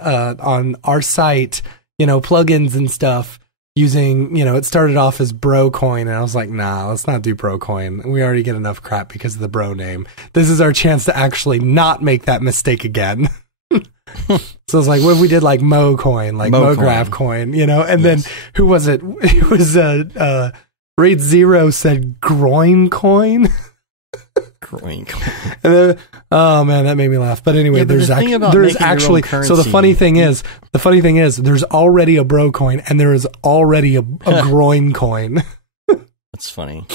our site, plugins and stuff using, it started off as Brocoin, and I was like, nah, let's not do Brocoin. We already get enough crap because of the Bro name. This is our chance to actually not make that mistake again. So it's like, what if we did like MoCoin, like MoGraph coin, and then who was it? It was Raid Zero said Groin Coin. Groin Coin. And then, oh man, that made me laugh. But anyway, there's actually so the funny thing is there's already a Bro coin and there is already a Groin coin. That's funny.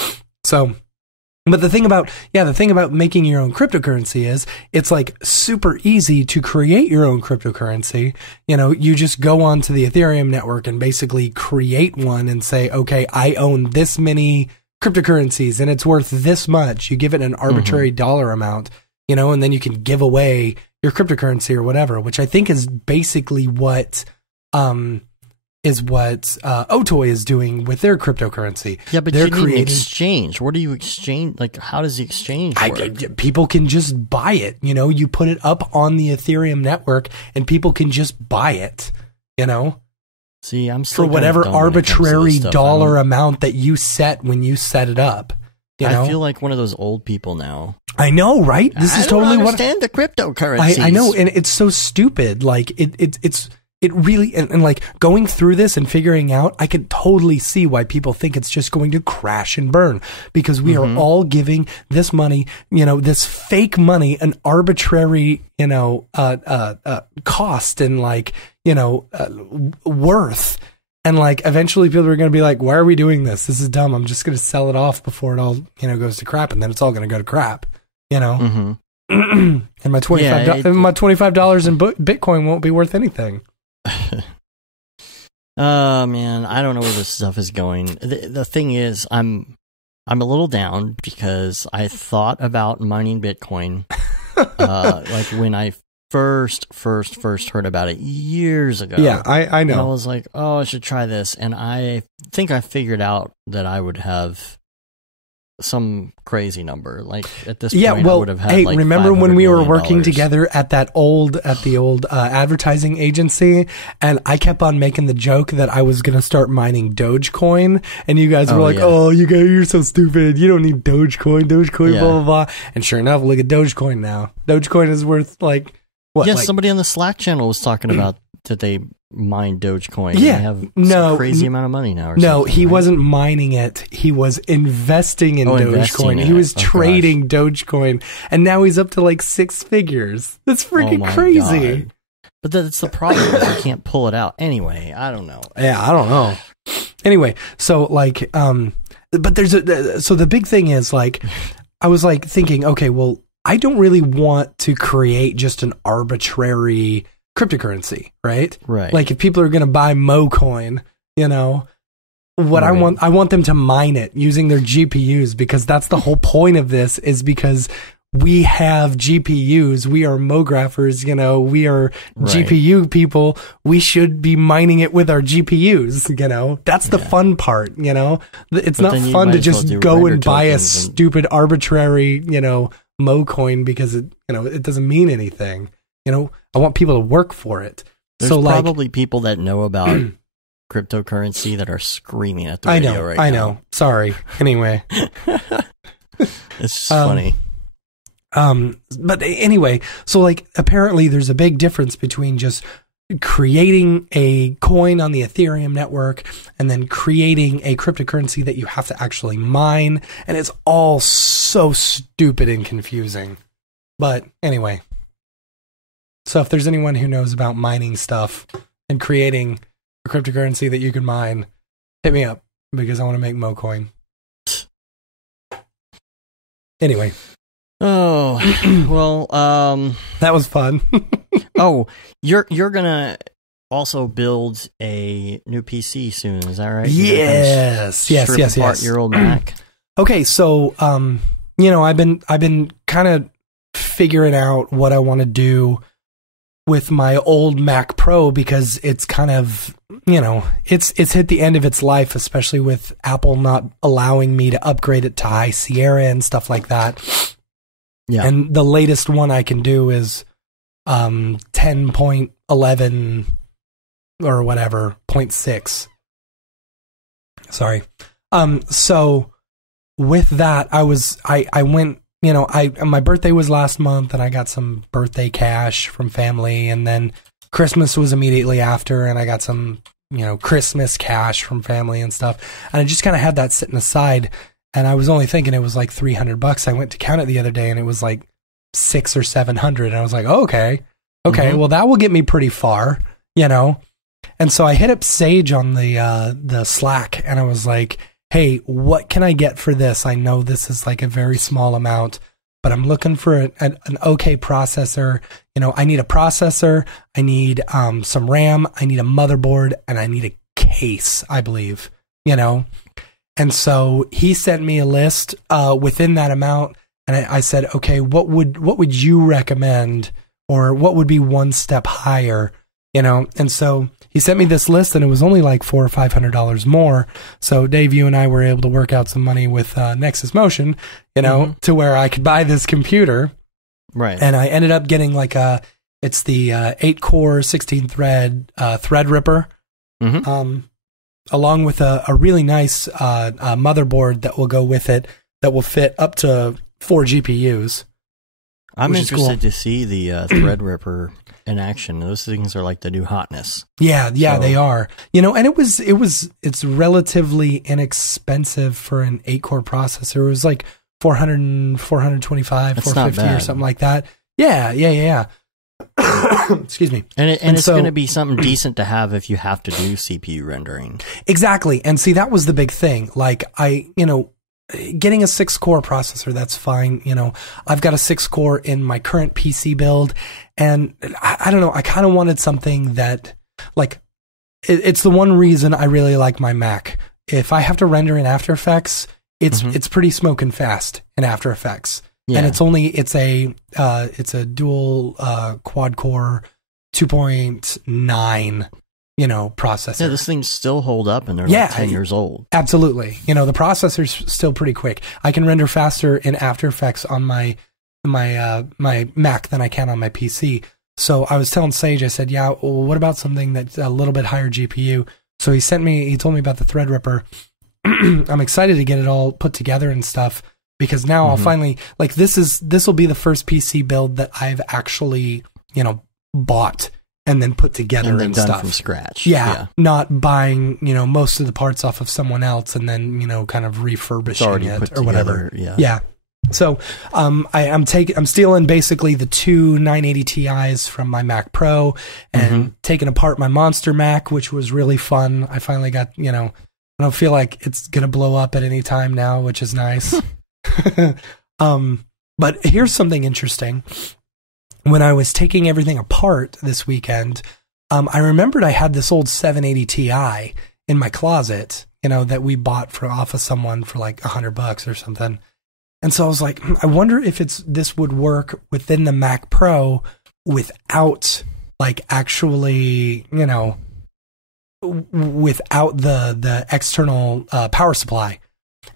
So, but the thing about making your own cryptocurrency is it's like super easy to create your own cryptocurrency. You just go onto the Ethereum network and basically create one and say, okay, I own this many cryptocurrencies and it's worth this much. You give it an arbitrary dollar amount, and then you can give away your cryptocurrency or whatever, which I think is basically what Otoy is doing with their cryptocurrency. Yeah, but they're creating an exchange. What do you exchange? Like, how does the exchange work? People can just buy it. You put it up on the Ethereum network, and people can just buy it. See, I'm still for whatever arbitrary dollar amount that you set when you set it up. I feel like one of those old people now. I know, right? This is totally what I understand the cryptocurrencies. I know, and it's so stupid. Like it really, and like going through this and figuring out, I could totally see why people think it's just going to crash and burn, because we are all giving this money, this fake money, an arbitrary, cost and like, worth. And like, eventually people are going to be like, why are we doing this? This is dumb. I'm just going to sell it off before it all, goes to crap. And then it's all going to go to crap, and my $25 in Bitcoin won't be worth anything. Oh man, I don't know where this stuff is going. The thing is, I'm a little down because I thought about mining Bitcoin, like when I first heard about it years ago. Yeah, I know. And I was like, oh, I should try this, and I think I figured out that I would have some crazy number. Like at this point, I would have had. Hey, like, remember when we were working together at the old advertising agency, and I kept on making the joke that I was going to start mining Dogecoin, and you guys were like, "Oh, you're so stupid. You don't need Dogecoin, blah blah blah." And sure enough, look at Dogecoin now. Dogecoin is worth like what? Yeah, like, somebody on the Slack channel was talking about that they mine Dogecoin. Yeah, they have some crazy amount of money now. He wasn't mining it. He was investing in Dogecoin. He was trading Dogecoin, and now he's up to like 6 figures. That's freaking crazy. God. But that's the problem. You can't pull it out. Anyway, I don't know. Yeah, I don't know. Anyway, so like, but so the big thing is like, I was like thinking, okay, well, I don't really want to create just an arbitrary cryptocurrency, right? Right. Like if people are going to buy MoCoin, I want them to mine it using their GPUs, because that's the whole point of this, is because we have GPUs. We are MoGraphers, we are GPU people. We should be mining it with our GPUs, That's the fun part, It's not fun to just go and buy a stupid arbitrary, MoCoin, because it doesn't mean anything. I want people to work for it. There's probably people that know about cryptocurrency that are screaming at the radio right now. I know. Sorry. Anyway. It's just funny. But anyway, so like apparently there's a big difference between just creating a coin on the Ethereum network and then creating a cryptocurrency that you have to actually mine. And it's all so stupid and confusing. But anyway. So if there's anyone who knows about mining stuff and creating a cryptocurrency that you can mine, hit me up, because I want to make MoCoin. Anyway. Oh, well, that was fun. Oh, you're gonna also build a new PC soon, is that right? Yes. Your old Mac. Okay, so I've been kind of figuring out what I want to do with my old Mac Pro, because it's kind of, it's hit the end of its life, especially with Apple not allowing me to upgrade it to High Sierra and stuff like that. Yeah. And the latest one I can do is 10.11 or whatever, 0.6. Sorry. So with that, I went, my birthday was last month, and I got some birthday cash from family, and then Christmas was immediately after, and I got some, Christmas cash from family and stuff. And I just kind of had that sitting aside, and I was only thinking it was like $300. I went to count it the other day, and it was like $600 or $700. And I was like, oh, okay, well, that will get me pretty far, And so I hit up Sage on the Slack, and I was like, hey, what can I get for this? I know this is like a very small amount, but I'm looking for an okay processor. I need a processor, I need some RAM, I need a motherboard, and I need a case, I believe, And so he sent me a list within that amount, and I said, okay, what would you recommend, or what would be one step higher, And so he sent me this list, and it was only like $400 or $500 more. So Dave, you and I were able to work out some money with Nexus Motion, to where I could buy this computer. Right. And I ended up getting it's the 8-core, 16-thread Threadripper, along with a really nice motherboard that will go with it, that will fit up to 4 GPUs. I'm interested to see the Threadripper in action. Those things are like the new hotness. Yeah, they are. And it's relatively inexpensive for an 8-core processor. It was like 425, That's 450 or something like that. Yeah. Excuse me. And it's going to be something decent to have if you have to do CPU rendering. Exactly. And see, that was the big thing. Like getting a 6-core processor, that's fine. I've got a 6-core in my current PC build, and I don't know, I kind of wanted something that, it's the one reason I really like my Mac. If I have to render in After Effects, it's pretty smoking fast in After Effects. Yeah. And it's a dual quad core 2.9 processor. Yeah, this things still hold up, and they're like 10 years old. Absolutely. The processor's still pretty quick. I can render faster in After Effects on my Mac than I can on my PC. So I was telling Sage, I said, yeah, well, what about something that's a little bit higher GPU? So he told me about the Threadripper. I'm excited to get it all put together and stuff, because now I'll finally, this will be the first PC build that I've actually, bought and then put together and done stuff from scratch. Yeah, not buying, most of the parts off of someone else and then, kind of refurbishing it or whatever. Yeah. So, I'm stealing basically the two 980 Ti's from my Mac Pro and taking apart my Monster Mac, which was really fun. I finally got, I don't feel like it's going to blow up at any time now, which is nice. But here's something interesting. When I was taking everything apart this weekend, I remembered I had this old 780 Ti in my closet, that we bought off of someone for like $100 or something. And so I was like, I wonder if this would work within the Mac Pro without actually, without the external power supply.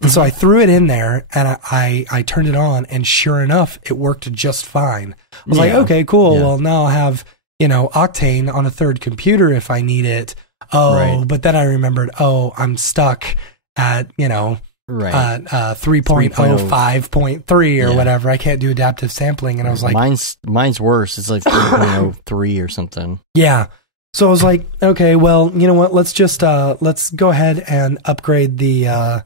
And so I threw it in there, and I turned it on, and sure enough, it worked just fine. I was like, okay, cool. Yeah. Well, now I'll have, Octane on a third computer if I need it. But then I remembered, I'm stuck at, 3.05.3 or whatever. I can't do adaptive sampling. And I was like, mine's worse. It's like 3.03 or something. Yeah. So I was like, okay, well, you know what? Let's just, let's go ahead and upgrade the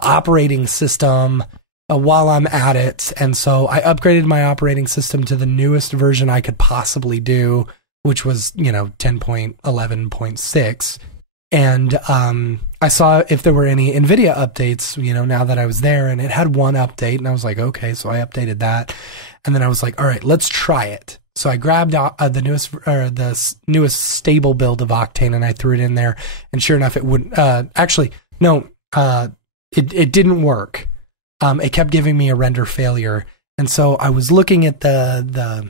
operating system while I'm at it. And so I upgraded my operating system to the newest version I could possibly do, which was, 10.11.6. And I saw if there were any NVIDIA updates, now that I was there, and it had one update, and I was like, okay, so I updated that. And then I was like, all right, let's try it. So I grabbed the newest stable build of Octane, and I threw it in there. And sure enough, it wouldn't. It didn't work. It kept giving me a render failure, and so I was looking at the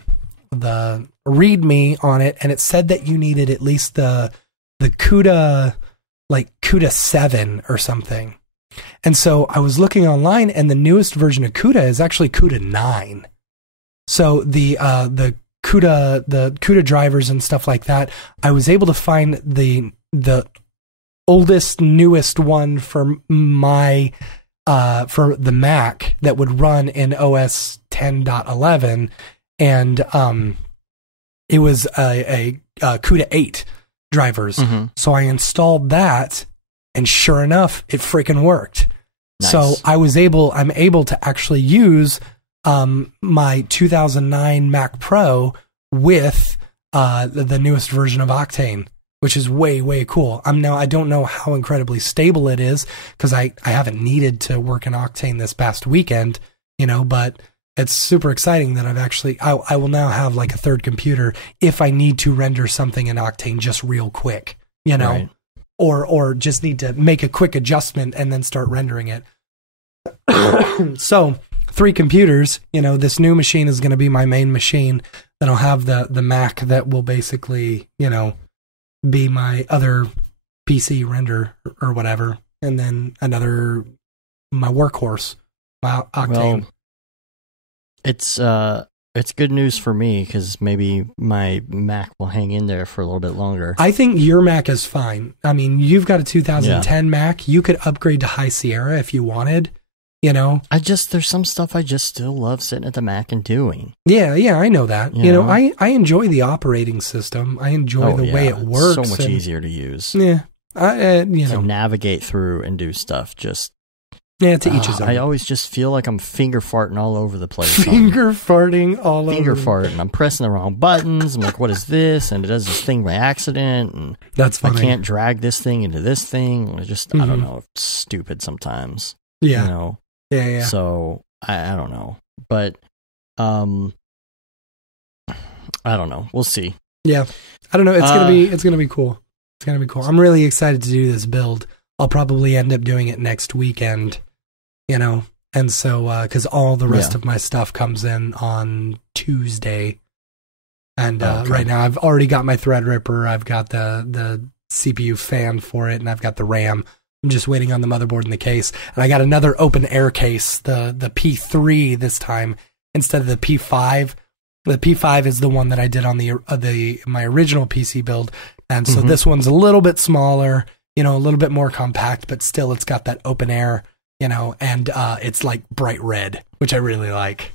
README on it, and it said that you needed at least the CUDA, like CUDA 7 or something. And so I was looking online, and the newest version of CUDA is actually CUDA 9. So the CUDA drivers and stuff like that, I was able to find the oldest, newest one for my for the Mac that would run in OS 10.11, and it was a CUDA 8 drivers. Mm-hmm. So I installed that, and sure enough, it freaking worked. Nice. So I'm able to actually use my 2009 Mac Pro with the newest version of Octane, which is way, way cool. I don't know how incredibly stable it is, because I haven't needed to work in Octane this past weekend, but it's super exciting that I will now have like a third computer if I need to render something in Octane just real quick, right. or just need to make a quick adjustment and then start rendering it. So 3 computers, this new machine is going to be my main machine. Then I'll have the Mac that will basically, be my other PC render or whatever. And then my workhorse, my Octane. Well, it's good news for me, because maybe my Mac will hang in there for a little bit longer. I think your Mac is fine. I mean, you've got a 2010 Mac. You could upgrade to High Sierra if you wanted. There's some stuff I just still love sitting at the Mac and doing. Yeah, I know that. I enjoy the operating system. I enjoy the way it works. It's so much easier to use. Yeah, to navigate through and do stuff. Just to each his own. I always just feel like I'm finger farting all over the place. Finger farting. I'm pressing the wrong buttons. I'm like, what is this? And it does this thing by accident. And that's funny. I can't drag this thing into this thing. I don't know. It's stupid sometimes. Yeah. Yeah. So I don't know, but I don't know. We'll see. Yeah, I don't know. It's gonna be cool. It's gonna be cool. I'm really excited to do this build. I'll probably end up doing it next weekend. And so because all the rest of my stuff comes in on Tuesday, and right now I've already got my Threadripper. I've got the CPU fan for it, and I've got the RAM. I'm just waiting on the motherboard and the case. And I got another open air case, the P3 this time, instead of the P5. The P5 is the one that I did on my original PC build. And so this one's a little bit smaller, a little bit more compact, but still it's got that open air, and it's like bright red, which I really like.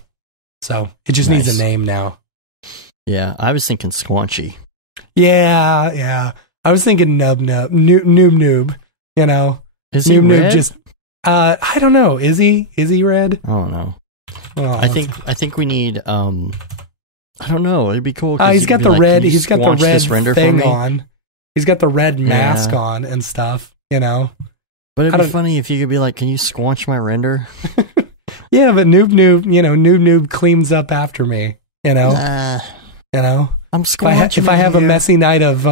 So it just needs a name now. Yeah, I was thinking Squanchy. Yeah. I was thinking Noob. Is he red? Just, I don't know. Is he red? I don't know. Oh, I think we need. I don't know. It'd be cool. He's got the red. He's got the red thing on. He's got the red mask on and stuff. But it'd be funny if you could be like, "Can you squanch my render?" Yeah, but Noob cleans up after me. I'm squanching. If I have a messy night of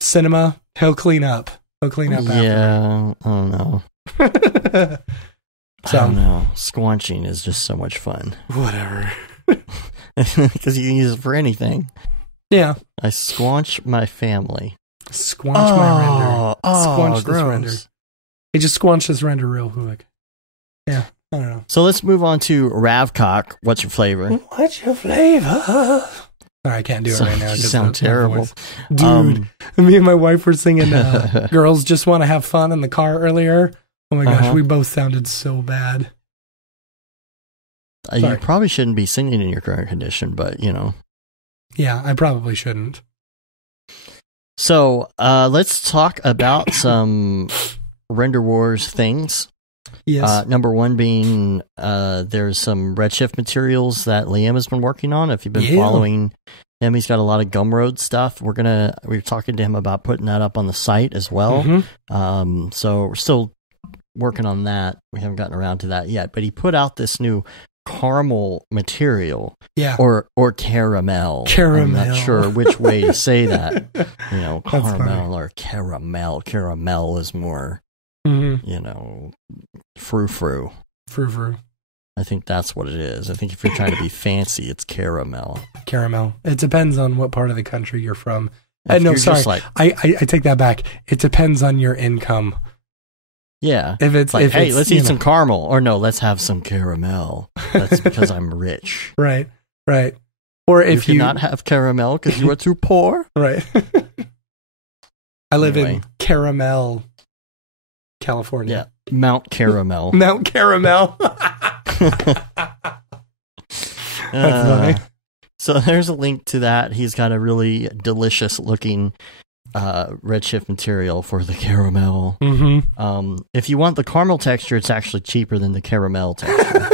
cinema, he'll clean up. After me. I don't know. I don't know. Squanching is just so much fun. Whatever. Because you can use it for anything. Yeah. I squanch my family. Squanch my render. Squanch this render. He just squanched his render real quick. Yeah. I don't know. So let's move on to Ravcock. What's your flavor? What's your flavor? Sorry, I can't do it right now. You sound terrible. Dude, me and my wife were singing Girls Just Want to Have Fun in the car earlier. Oh my gosh, we both sounded so bad. You probably shouldn't be singing in your current condition, but Yeah, I probably shouldn't. So let's talk about some Render Wars things. Yes. Number one being there's some Redshift materials that Liam has been working on. If you've been following him, he's got a lot of Gumroad stuff. We're talking to him about putting that up on the site as well. So we're still working on that. We haven't gotten around to that yet. But he put out this new caramel material. Yeah. Or caramel. I'm not sure which way to say that. Caramel or caramel. Caramel is more, frou-frou. Frou-frou. I think that's what it is. I think if you're trying to be fancy, it's caramel. Caramel. It depends on what part of the country you're from. No, sorry. I take that back. It depends on your income. Yeah. Hey, let's eat some caramel. Or no, let's have some caramel. That's because I'm rich. Right. Or if you cannot have caramel because you are too poor. Right. I live in Caramel, California. Yeah. Mount Caramel. Mount Caramel. That's funny. So there's a link to that. He's got a really delicious looking Redshift material for the caramel. Mm-hmm. If you want the caramel texture, it's actually cheaper than the caramel texture.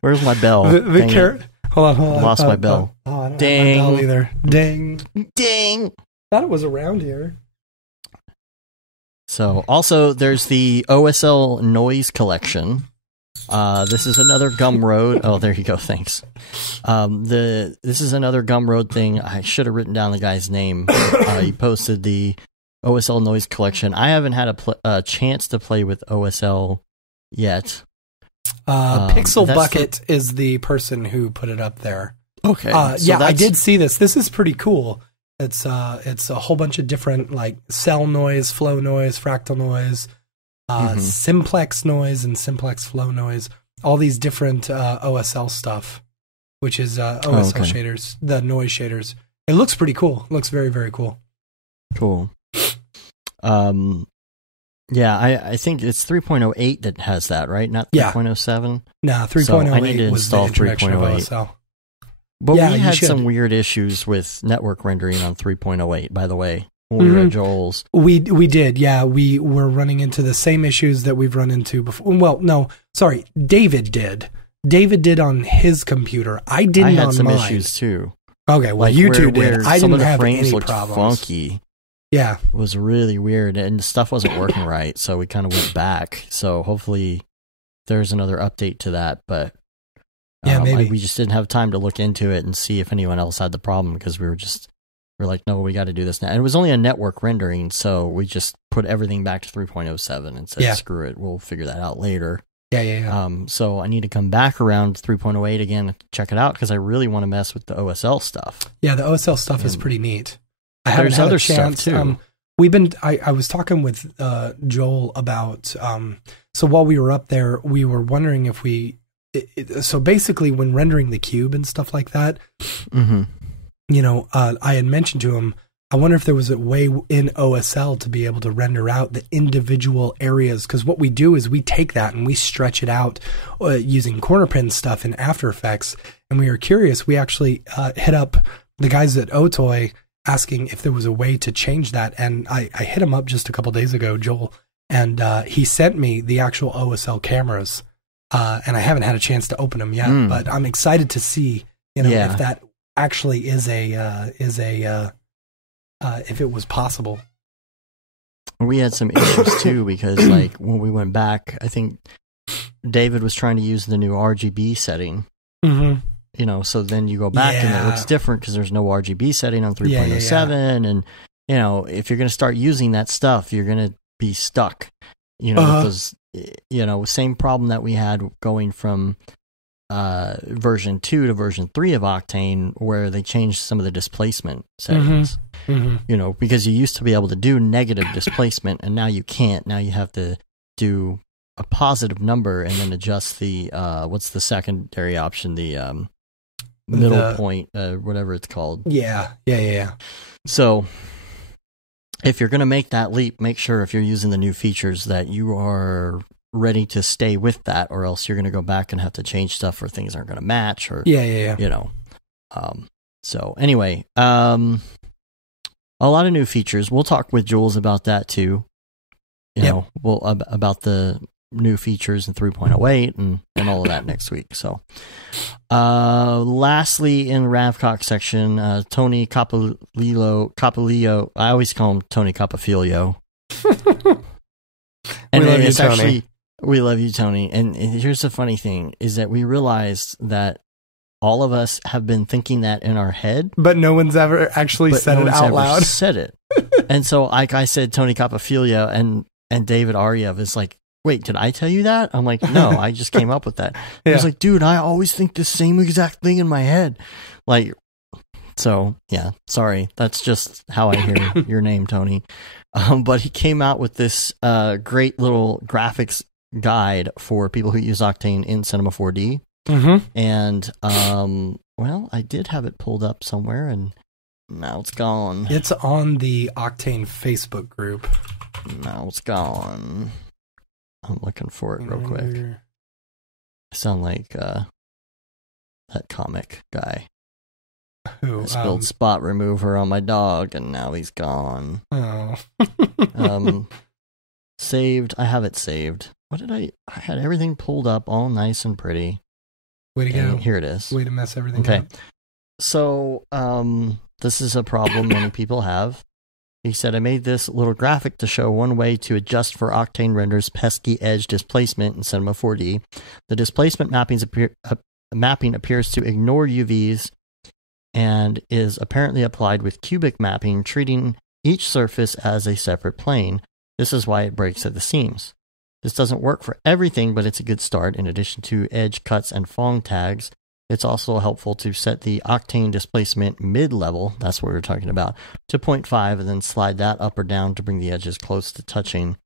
Where's my bell? Hold on. Lost my bell. I don't Dang. have my bell either. Dang. Thought it was around here. So also there's the OSL noise collection. This is another Gumroad. Oh, there you go. Thanks. This is another Gumroad thing. I should have written down the guy's name. He posted the OSL noise collection. I haven't had a chance to play with OSL yet. Pixel Bucket is the person who put it up there. Okay. I did see this. This is pretty cool. It's a whole bunch of different like cell noise, flow noise, fractal noise, simplex noise, and simplex flow noise. All these different OSL stuff, which is OSL shaders, the noise shaders. It looks pretty cool. It looks very, very cool. Cool. Yeah, I think it's 3.08 that has that, right? Not 3.07? No, 3.08 so I need to install 3.08. But we had some weird issues with network rendering on 3.08, by the way, when we were at Joel's. We did, yeah. We were running into the same issues that we've run into before. Well, no, sorry, David did. David did on his computer. I didn't on mine. I had some issues, too. Okay, well, you two did. I didn't have any problems. Some of the frames looked funky. Yeah. It was really weird, and the stuff wasn't working right, so we kind of went back. So hopefully there's another update to that, but maybe. We just didn't have time to look into it and see if anyone else had the problem because we're like, no, we got to do this now. And it was only a network rendering, so we just put everything back to 3.07 and said, screw it, we'll figure that out later. Yeah. So I need to come back around 3.08 again and check it out because I really want to mess with the OSL stuff. Yeah, the OSL stuff is pretty neat. I haven't There's had other a chance. Stuff too. I was talking with Joel about, so while we were up there, we were wondering if so basically when rendering the cube and stuff like that, I had mentioned to him, I wonder if there was a way in OSL to be able to render out the individual areas. Because what we do is we take that and we stretch it out using corner pin stuff in After Effects. And we were curious. We actually hit up the guys at Otoy asking if there was a way to change that. And I hit him up just a couple days ago, Joel, and he sent me the actual OSL cameras. And I haven't had a chance to open them yet, but I'm excited to see, if that actually is if it was possible. We had some issues too, because like when we went back, I think David was trying to use the new RGB setting. So then you go back and it looks different because there's no RGB setting on 3.07. And, if you're going to start using that stuff, you're going to be stuck, with those, same problem that we had going from version 2 to version 3 of Octane, where they changed some of the displacement settings, because you used to be able to do negative displacement and now you can't. Now you have to do a positive number and then adjust the, what's the secondary option? The, middle point, whatever it's called. Yeah. So if you're going to make that leap, make sure if you're using the new features that you are ready to stay with that, or else you're going to go back and have to change stuff or things aren't going to match or, so anyway, a lot of new features. We'll talk with Jules about that too. About the new features in 3.08 and all of that next week. So, lastly, in Ravcock section, Tony Capilio, I always call him Tony Capofilio. And it's actually We love you, Tony. And here's the funny thing is that we realized that all of us have been thinking that in our head. But no one's ever actually said it out loud. Said it. And so like I said, Tony Copophilia and David Ariev is like, wait, did I tell you that? I'm like, no, I just came up with that. He was like, dude, I always think the same exact thing in my head. Like, so yeah, sorry. That's just how I hear your name, Tony. But he came out with this great little graphics guide for people who use Octane in Cinema 4D. Mm-hmm. And, well, I did have it pulled up somewhere and now it's gone. It's on the Octane Facebook group. Now it's gone. I'm looking for it real quick. I sound like that comic guy. Who I spilled spot remover on my dog and now he's gone. Oh. Saved. I have it saved. What did I had everything pulled up all nice and pretty. Way to go. Here it is. Way to mess everything up. So, this is a problem many people have. He said, I made this little graphic to show one way to adjust for Octane Render's pesky edge displacement in Cinema 4D. The displacement mapping appears to ignore UVs and is apparently applied with cubic mapping, treating each surface as a separate plane. This is why it breaks at the seams. This doesn't work for everything, but it's a good start. In addition to edge cuts and Phong tags, it's also helpful to set the Octane displacement mid-level, that's what we were talking about, to 0.5 and then slide that up or down to bring the edges close to touching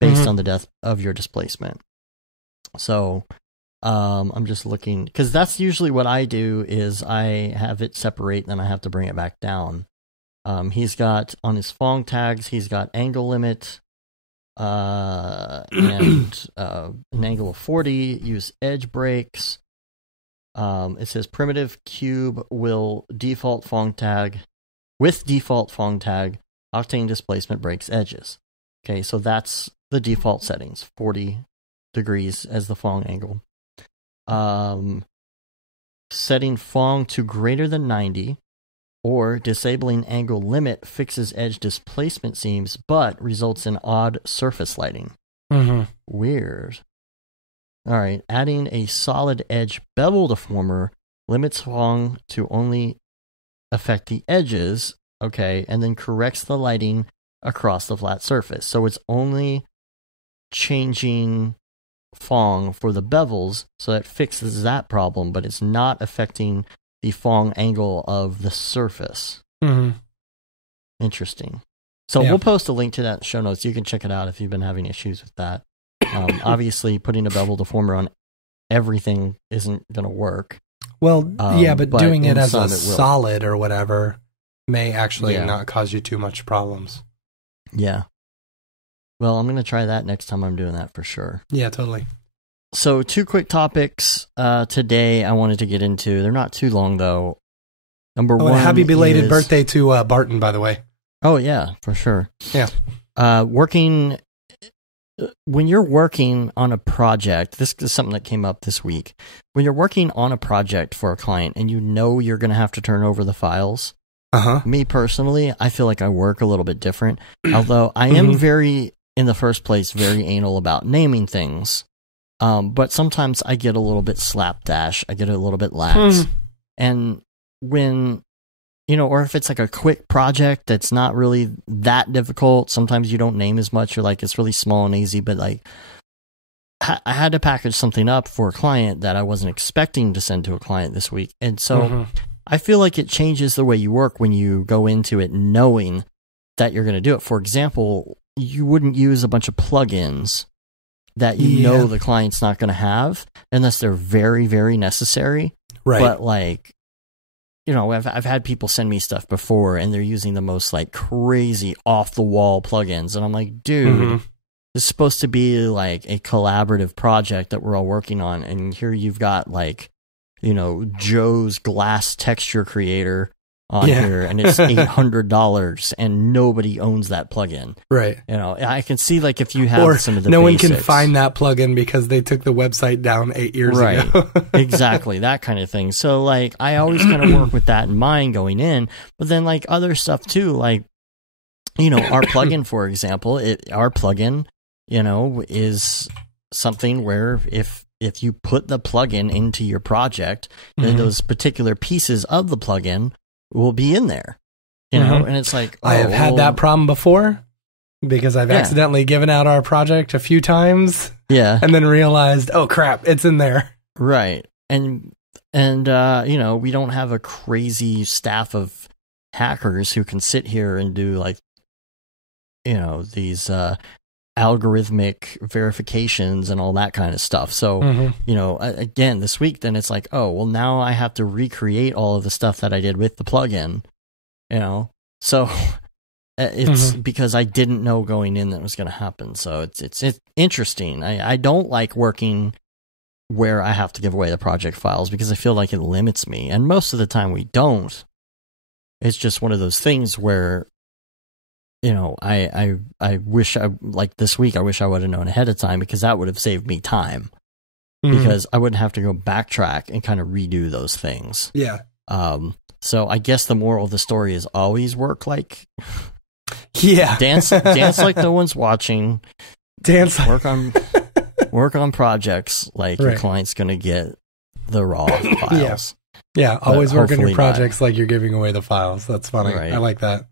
based on the depth of your displacement. So I'm just looking, because that's usually what I do is I have it separate, then I have to bring it back down. He's got, on his Phong tags, he's got angle limit, and an angle of 40, use edge breaks. It says primitive cube will default Phong tag. With default Phong tag, Octane displacement breaks edges. Okay, so that's the default settings, 40 degrees as the Phong angle. Setting Phong to greater than 90 or disabling angle limit fixes edge displacement seams, but results in odd surface lighting. Weird. All right, adding a solid edge bevel deformer limits Phong to only affect the edges, okay, and then corrects the lighting across the flat surface. So it's only changing Phong for the bevels, so it fixes that problem, but it's not affecting the Phong angle of the surface. Interesting. So we'll post a link to that in the show notes. You can check it out if you've been having issues with that. Obviously, putting a bevel deformer on everything isn't going to work. Well, but doing it as a solid or whatever may actually not cause you too much problems. Yeah. Well, I'm going to try that next time I'm doing that for sure. Yeah, totally. So 2 quick topics today I wanted to get into. They're not too long, though. Number one, happy belated birthday to Barton, by the way. Oh, yeah, for sure. Yeah. When you're working on a project, this is something that came up this week. When you're working on a project for a client and you know you're going to have to turn over the files, me personally, I feel like I work a little bit different. Although I am in the first place, very anal about naming things. But sometimes I get a little bit slapdash. I get a little bit lax. And when, or if it's like a quick project that's not really that difficult, sometimes you don't name as much. You're like, it's really small and easy. But like, I had to package something up for a client that I wasn't expecting to send to a client this week. And so I feel like it changes the way you work when you go into it knowing that you're going to do it. For example, you wouldn't use a bunch of plugins that you know the client's not going to have unless they're very, very necessary. Right. But like, I've had people send me stuff before and they're using the most like crazy off the wall plugins. And I'm like, dude, this is supposed to be like a collaborative project that we're all working on. And here you've got like, Joe's glass texture creator on here, and it's $800 and nobody owns that plugin. Right. I can see like if you have some of the no basics. one can find that plugin because they took the website down 8 years ago. Exactly. That kind of thing. So like I always kind of work with that in mind going in, but then like other stuff too, like, our plugin, for example, our plugin, is something where if you put the plugin into your project, then those particular pieces of the plugin will be in there. You know, and it's like, I have had that problem before because I've accidentally given out our project a few times. Yeah. And then realized, oh crap, it's in there. Right. And you know, we don't have a crazy staff of hackers who can sit here and do like, you know, these algorithmic verifications and all that kind of stuff. So, you know, again, this week, then it's like, oh, well, now I have to recreate all of the stuff that I did with the plugin, you know? So it's because I didn't know going in that was going to happen. So it's interesting. I don't like working where I have to give away the project files because I feel like it limits me. And most of the time we don't. It's just one of those things where, you know, I wish like this week, I wish I would have known ahead of time because that would have saved me time because I wouldn't have to go backtrack and kind of redo those things. Yeah. So I guess the moral of the story is always work like, dance like no one's watching. Work on projects like your client's going to get the raw files. Yeah. Always work on your projects like you're giving away the files. That's funny. Right. I like that.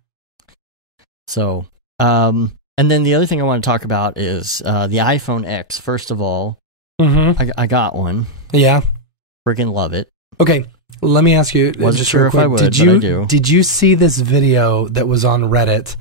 So, and then the other thing I want to talk about is the iPhone X. First of all, I got one. Yeah. Freaking love it. Okay. Let me ask you. Wasn't sure if I would, but I do. Did you see this video that was on Reddit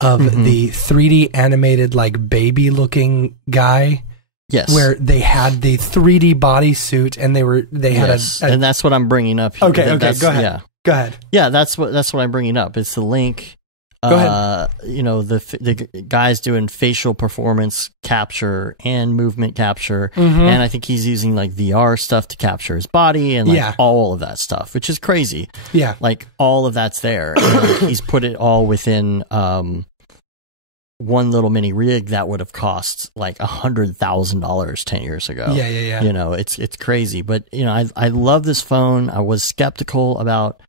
of the 3D animated, like, baby-looking guy? Yes. Where they had the 3D bodysuit and they had a... And that's what I'm bringing up here. Okay, go ahead. Yeah. Go ahead. Yeah, that's what I'm bringing up. It's the link. Go ahead. You know, the guy's doing facial performance capture and movement capture, and I think he's using like VR stuff to capture his body and like all of that stuff, which is crazy. Yeah, like all of that's there. And he's put it all within one little mini rig that would have cost like $100,000 10 years ago. Yeah. You know, it's crazy, but you know, I love this phone. I was skeptical about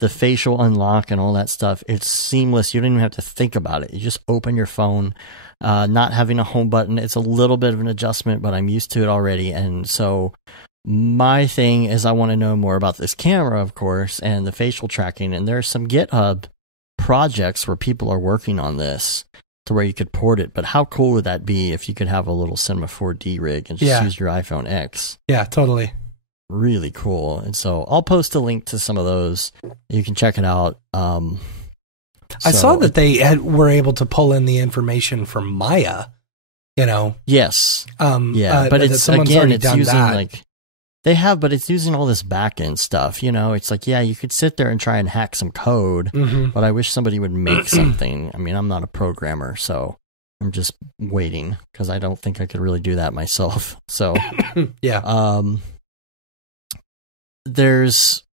the facial unlock and all that stuff. It's seamless. You don't even have to think about it. You just open your phone, not having a home button. It's a little bit of an adjustment, but I'm used to it already. And so my thing is I want to know more about this camera, of course, and the facial tracking. And there's some GitHub projects where people are working on this to where you could port it. But how cool would that be if you could have a little Cinema 4D rig and just use your iPhone X? Yeah, totally. Really cool. And so I'll post a link to some of those. You can check it out. I saw that they were able to pull in the information from Maya, you know. Yes. But it's again, it's using that. like they have, but it's using all this back end stuff, you know. It's like, yeah, you could sit there and try and hack some code, but I wish somebody would make something. I mean, I'm not a programmer, so I'm just waiting because I don't think I could really do that myself. So yeah. There's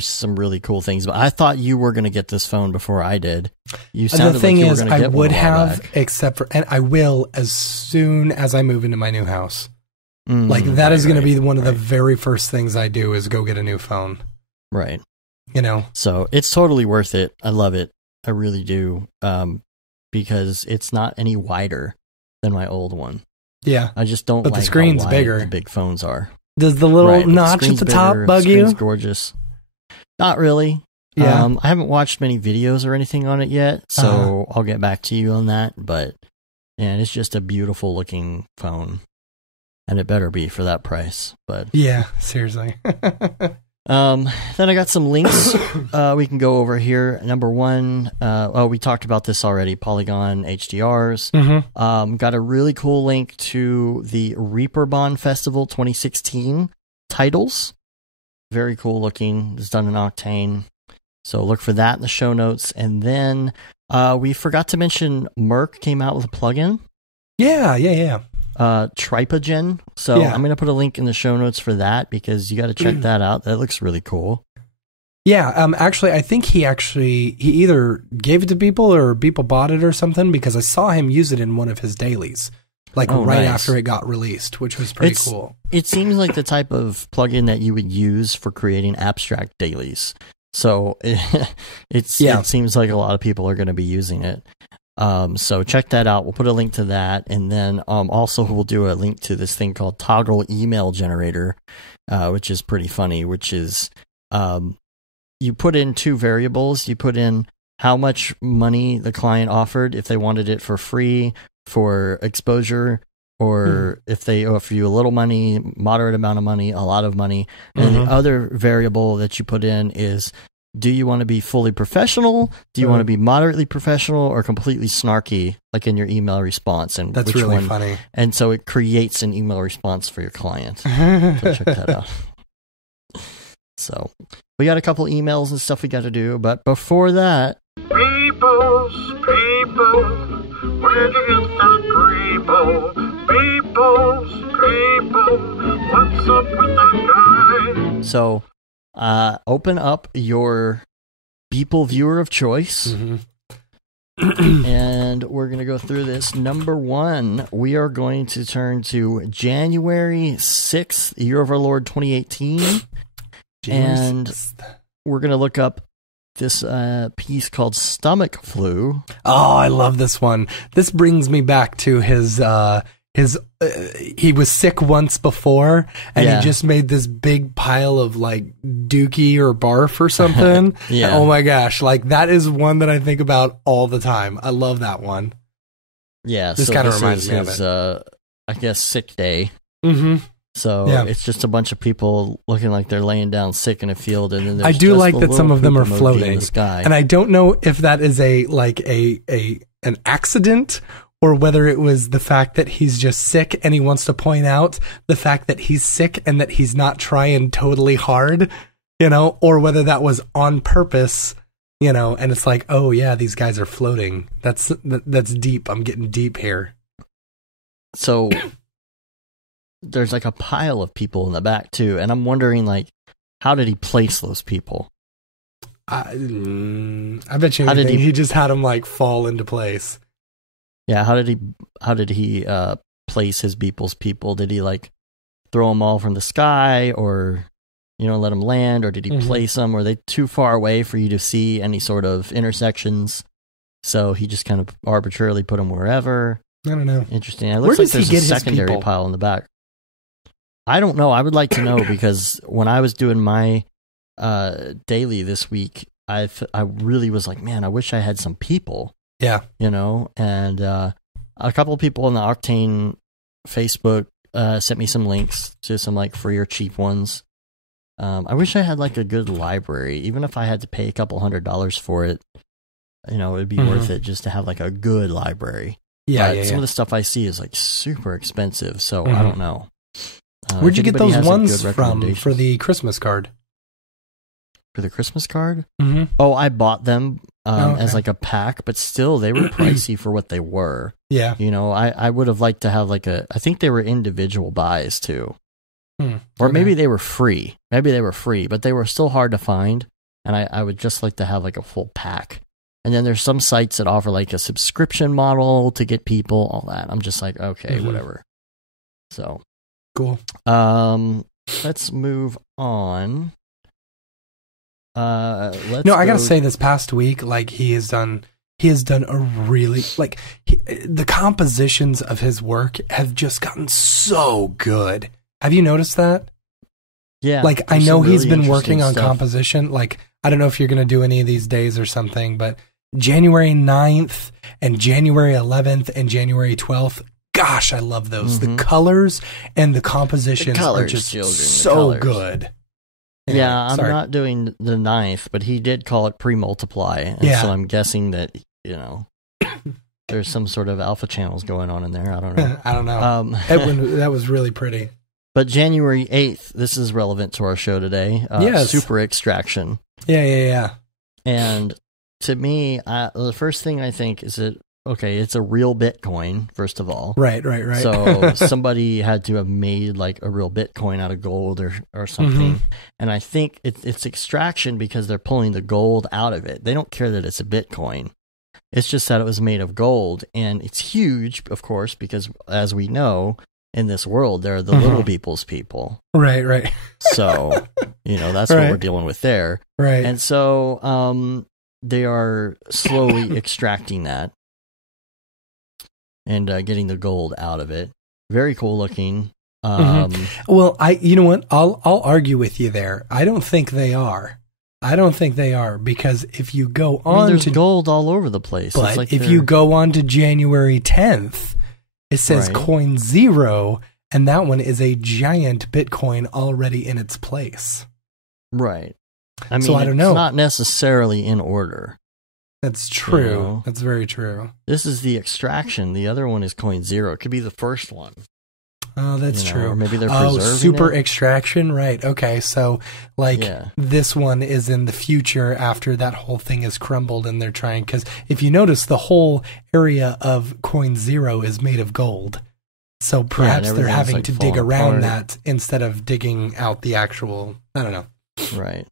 some really cool things, but I thought you were going to get this phone before I did. You sounded like you were going to get one. I would have, except for, and I will as soon as I move into my new house. Like that is going to be one of the very first things I do is go get a new phone. Right. You know, so it's totally worth it. I love it. I really do. Because it's not any wider than my old one. Yeah. I just don't like the screen's how wide bigger. The big phones are. Does the little notch at the top bug you? It's gorgeous. Not really. Yeah. I haven't watched many videos or anything on it yet, so I'll get back to you on that. But man, it's just a beautiful looking phone, and it better be for that price. But yeah, seriously. Then I got some links we can go over here. Number one, we talked about this already, Polygon HDRs. Got a really cool link to the Reaperbahn Festival 2016 titles. Very cool looking. It's done in Octane. So look for that in the show notes. And then we forgot to mention Merck came out with a plugin. Yeah. Tripogen. So I'm going to put a link in the show notes for that because you got to check that out. That looks really cool. Yeah. Actually, I think he either gave it to people or people bought it or something because I saw him use it in one of his dailies, like nice. After it got released, which was pretty cool. It seems like the type of plugin that you would use for creating abstract dailies. So it seems like a lot of people are going to be using it. So check that out. We'll put a link to that. And then also we'll do a link to this thing called Toggle Email Generator, which is pretty funny, which is you put in two variables. You put in how much money the client offered, if they wanted it for free, for exposure, or if they offer you a little money, moderate amount of money, a lot of money. And the other variable that you put in is, do you want to be fully professional? Do you want to be moderately professional or completely snarky, like in your email response? And that's which really one? Funny. And so it creates an email response for your client. So check that out. So we got a couple emails and stuff we got to do, but before that, people, where'd you get that people, what's up with that guy? So open up your Beeple viewer of choice, and we're going to go through this. Number 1, we are going to turn to January 6th, year of our Lord 2018, and we're going to look up this piece called Stomach Flu. Oh, I love this one. This brings me back to his he was sick once before, and he just made this big pile of like dookie or barf or something. Yeah. Oh my gosh, like that is one that I think about all the time. I love that one. Yeah, this kind of reminds me of it. I guess sick day. So it's just a bunch of people looking like they're laying down sick in a field, and then I do like that some of them are floating in the sky. And I don't know if that is an accident, or whether it was the fact that he's just sick and he wants to point out the fact that he's sick and that he's not trying totally hard, or whether that was on purpose, and it's like, oh yeah, these guys are floating. That's deep. I'm getting deep here. So there's like a pile of people in the back too, and I'm wondering, like, how did he place those people? I bet you anything, he just had them like fall into place. Yeah, how did he place his Beeple's people? Did he like throw them all from the sky, or let them land, or did he place them? Were they too far away for you to see any sort of intersections? So he just kind of arbitrarily put them wherever. I don't know. Interesting. It looks like there's a secondary pile in the back. I don't know. I would like to know, because when I was doing my daily this week, I really was like, man, I wish I had some people. Yeah. And a couple of people on the Octane Facebook sent me some links to some like free or cheap ones. I wish I had like a good library, even if I had to pay a couple $100 for it. It'd be worth it just to have like a good library. Yeah, some of the stuff I see is like super expensive, so I don't know. Where'd you get those ones from for the Christmas card? For the Christmas card? Oh, I bought them as like a pack, but still they were pricey for what they were. Yeah. I would have liked to have like I think they were individual buys too. Or maybe they were free. Maybe they were free, but they were still hard to find. And I would just like to have like a full pack. And then there's some sites that offer like a subscription model to get people, all that. I'm just like, okay, whatever. So cool. Let's move on. I gotta say, this past week, like he has done a really, like, the compositions of his work have just gotten so good. Have you noticed that? Yeah. Like, I know he's been working on composition. Like, I don't know if you're going to do any of these days or something, but January 9th and January 11th and January 12th, gosh, I love those. The colors and the compositions are just so good. Anyway, yeah, I'm not doing the 9th, but he did call it pre-multiply. And so I'm guessing that, there's some sort of alpha channels going on in there. I don't know. I don't know. That was really pretty. But January 8th, this is relevant to our show today. Super extraction. Yeah. And to me, the first thing I think is that, okay, it's a real Bitcoin, first of all. Right. So somebody had to have made like a real Bitcoin out of gold or something. And I think it's extraction because they're pulling the gold out of it. They don't care that it's a Bitcoin. It's just that it was made of gold. And it's huge, of course, because as we know, in this world, there are the little people's people. Right. So, that's what we're dealing with there. Right. And so they are slowly extracting that. and getting the gold out of it. Very cool looking. Well, you know what? I'll argue with you there. I don't think they are. Because if you go on there's gold all over the place. But like if you go on to January 10th, it says coin 0, and that one is a giant Bitcoin already in its place. Right. I mean, so I don't know. It's not necessarily in order. That's true. You know? That's very true. This is the extraction. The other one is coin 0. It could be the first one. Oh, that's true. Or maybe they're preserving super it. extraction, right? Okay, so this one is in the future after that whole thing is crumbled, and they're trying, because if you notice, the whole area of coin 0 is made of gold. So perhaps they're having to dig around that instead of digging out the actual. I don't know. Right.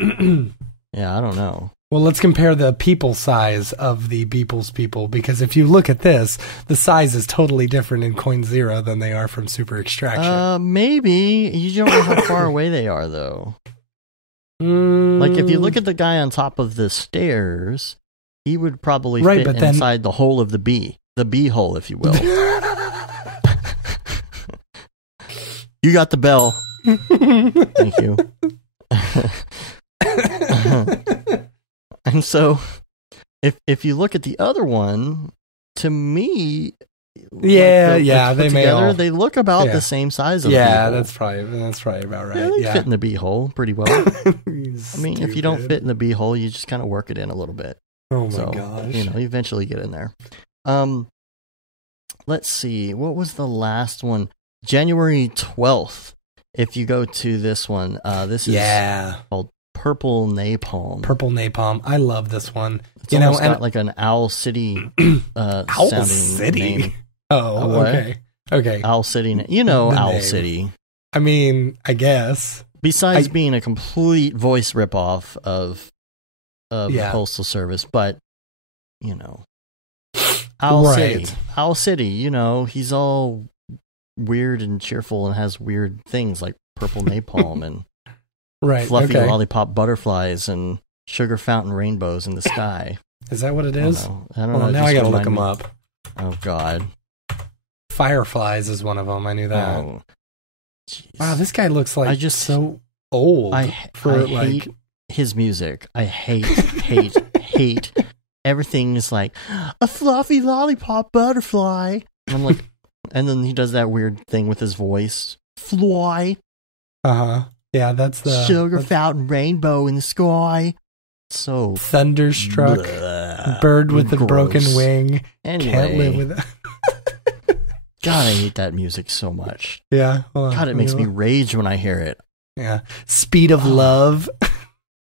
Yeah, I don't know. Well, let's compare the people size of the Beeple's people, because if you look at this, the size is totally different in coin 0 than they are from super extraction. Maybe. You don't know how far away they are, though. Like, if you look at the guy on top of the stairs, he would probably fit inside the hole of the bee. The bee hole, if you will. You got the bell. Thank you. And so, if you look at the other one, to me, they look about the same size of that's probably about right. Yeah, they fit in the bee hole pretty well. I mean, if you don't fit in the bee hole, you just kind of work it in a little bit. Oh my gosh! You eventually get in there. Let's see, what was the last one? January 12th. If you go to this one, this is called Purple Napalm. Purple Napalm. I love this one. It's almost got like an Owl City Owl sounding City? name. Oh, okay. Owl City. You know Owl name. City. I mean, I guess. Besides being a complete voice ripoff of Postal Service, but, Owl City. Owl City, he's all weird and cheerful and has weird things like purple napalm and fluffy lollipop butterflies and sugar fountain rainbows in the sky. Is that what it is? I don't know. Now I gotta look them up. Oh, God. Fireflies is one of them. I knew that. Oh, wow, this guy looks like so old. I hate his music. I hate everything is like a fluffy lollipop butterfly. And I'm like, and then he does that weird thing with his voice. Fly. Yeah, that's the sugar fountain rainbow in the sky. So thunderstruck bird with a broken wing. Anyway, can't live with it. God, I hate that music so much. Yeah. God, it makes me rage when I hear it. Yeah. Speed of love.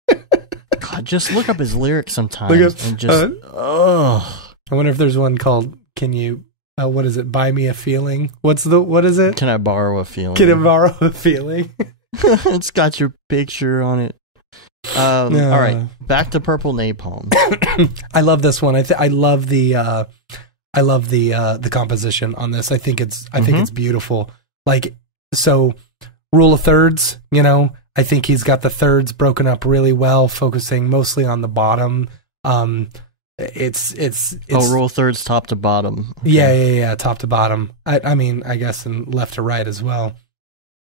God, just look up his lyrics sometimes and just I wonder if there's one called "Can You?" What is it? Buy me a feeling. What is it? Can I borrow a feeling? Can I borrow a feeling? It's got your picture on it. All right, back to Purple Napalm. I love this one. I love the composition on this. I think it's beautiful. Like, so rule of thirds. I think he's got the thirds broken up really well, focusing mostly on the bottom. It's rule thirds top to bottom. Okay. Yeah, top to bottom. I mean, I guess, and left to right as well.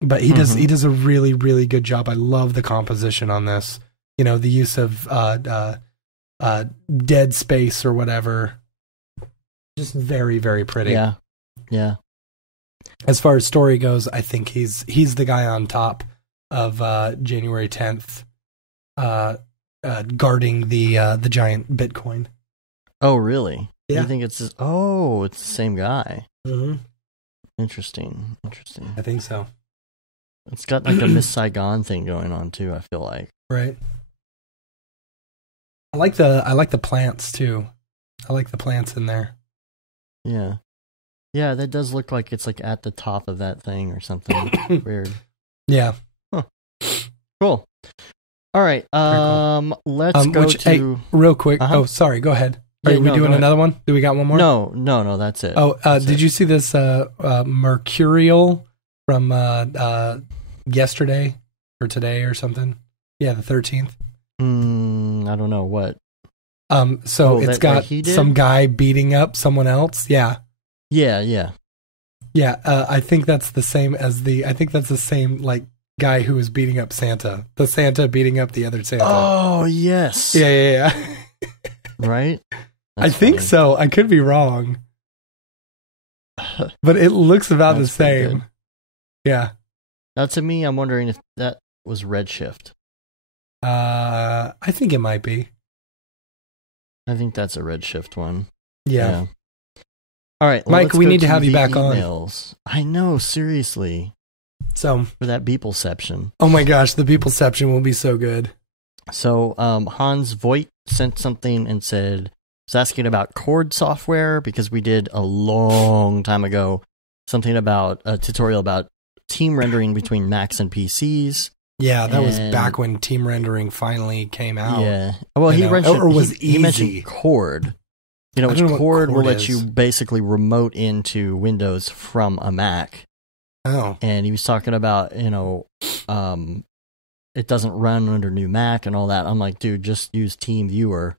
But he does a really, really good job. I love the composition on this. The use of dead space or whatever. Just very, very pretty. Yeah. As far as story goes, I think he's the guy on top of January 10th, guarding the giant Bitcoin. Oh, really? Yeah. You think it's the same guy? Mm-hmm. Interesting. I think so. It's got like a Miss Saigon thing going on too, I feel like. Right. I like the plants too. I like the plants in there. Yeah. Yeah, that does look like it's like at the top of that thing or something. Weird. Yeah. Huh. Cool. All right. Cool. Let's go to real quick. Oh, sorry. Go ahead. Are we doing another one? Do we got one more? No, that's it. Oh, did you see this Mercurial from yesterday or today or something? Yeah, the 13th. I don't know what. So it's got some guy beating up someone else. Yeah. Yeah. I think that's the same like guy who was beating up Santa. The Santa beating up the other Santa. Oh, yes. Yeah. Right? I think so. I could be wrong. But it looks about the same. Yeah. Now, to me, I'm wondering if that was Redshift. I think it might be. I think that's a Redshift one. Yeah. All right, Mike, we need to have you back emails. On. I know, seriously. So for that Beepleception. Oh my gosh, the Beepleception will be so good. So Hans Voigt sent something and said, was asking about Chord software because we did a long time ago something about a tutorial about team rendering between Macs and PCs. Yeah, that was back when team rendering finally came out. Yeah. Well, he mentioned Chord. You know, which Chord will let you basically remote into Windows from a Mac. Oh. And he was talking about, it doesn't run under new Mac and all that. I'm like, dude, just use TeamViewer.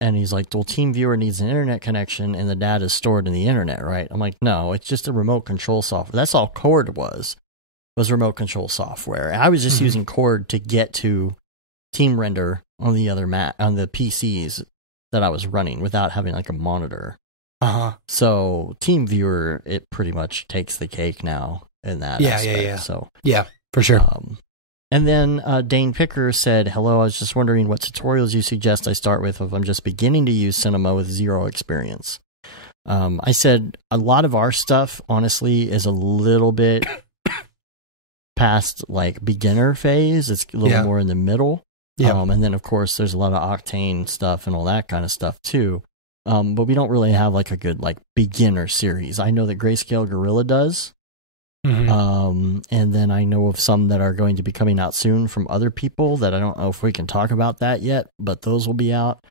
And he's like, well, TeamViewer needs an internet connection and the data is stored in the internet, right? I'm like, no, it's just a remote control software. That's all Chord was remote control software. I was just using Chord to get to Team Render on the other Mac, on the PCs that I was running without having like a monitor. So TeamViewer, it pretty much takes the cake now in that aspect. Yeah. So yeah, for sure. And then Dane Picker said, hello, I was just wondering what tutorials you suggest I start with if I'm just beginning to use Cinema with zero experience. I said a lot of our stuff, honestly, is a little bit past like beginner phase. It's a little more in the middle. Yeah. And then, of course, there's a lot of Octane stuff and all that kind of stuff, too. But we don't really have like a good like beginner series. I know that Grayscale Gorilla does. And then I know of some that are going to be coming out soon from other people that I don't know if we can talk about that yet, but those will be out.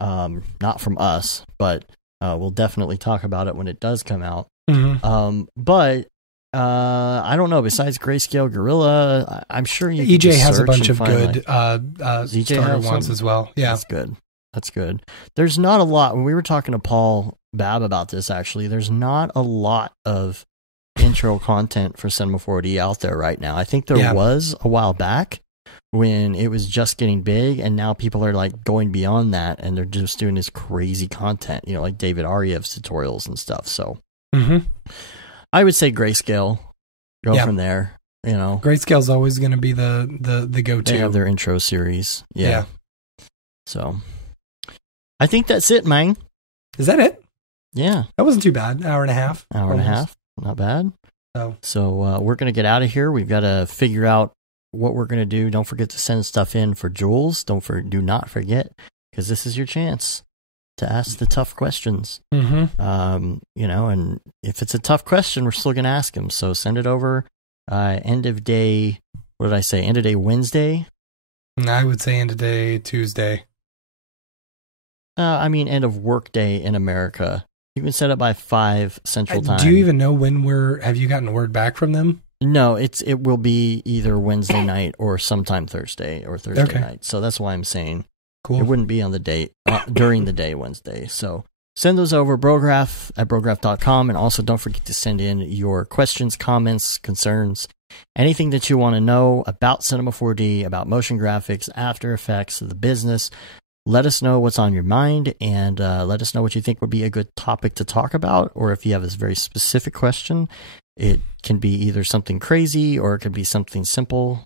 Not from us, but we'll definitely talk about it when it does come out. But I don't know. Besides Grayscale Gorilla, I'm sure EJ has a bunch of good starter ones as well. Yeah, That's good. There's not a lot. When we were talking to Paul Babb about this, actually, there's not a lot of intro content for Cinema 4D out there right now. I think there was a while back when it was just getting big, and now people are like going beyond that, and they're just doing this crazy content, like David Aryev's tutorials and stuff. So I would say Grayscale. Go from there. Grayscale's always going to be the go-to. They have their intro series. Yeah. So I think that's it, man. Is that it? Yeah. That wasn't too bad. Hour and a half. Not bad. So we're going to get out of here. We've got to figure out what we're going to do. Don't forget to send stuff in for Jules. Do not forget, because this is your chance to ask the tough questions. And if it's a tough question, we're still going to ask them. So send it over. End of day. What did I say? End of day Wednesday? I would say end of day Tuesday. End of work day in America. You can set it by 5 Central Time. Do you even know when have you gotten word back from them? No, it will be either Wednesday night or sometime Thursday or Thursday night. So that's why I'm saying it wouldn't be on the date during the day Wednesday. So send those over, Brograph at brograph.com. And also don't forget to send in your questions, comments, concerns, anything that you want to know about Cinema 4D, about motion graphics, After Effects, the business. Let us know what's on your mind, and let us know what you think would be a good topic to talk about, or if you have a very specific question. It can be either something crazy or it could be something simple.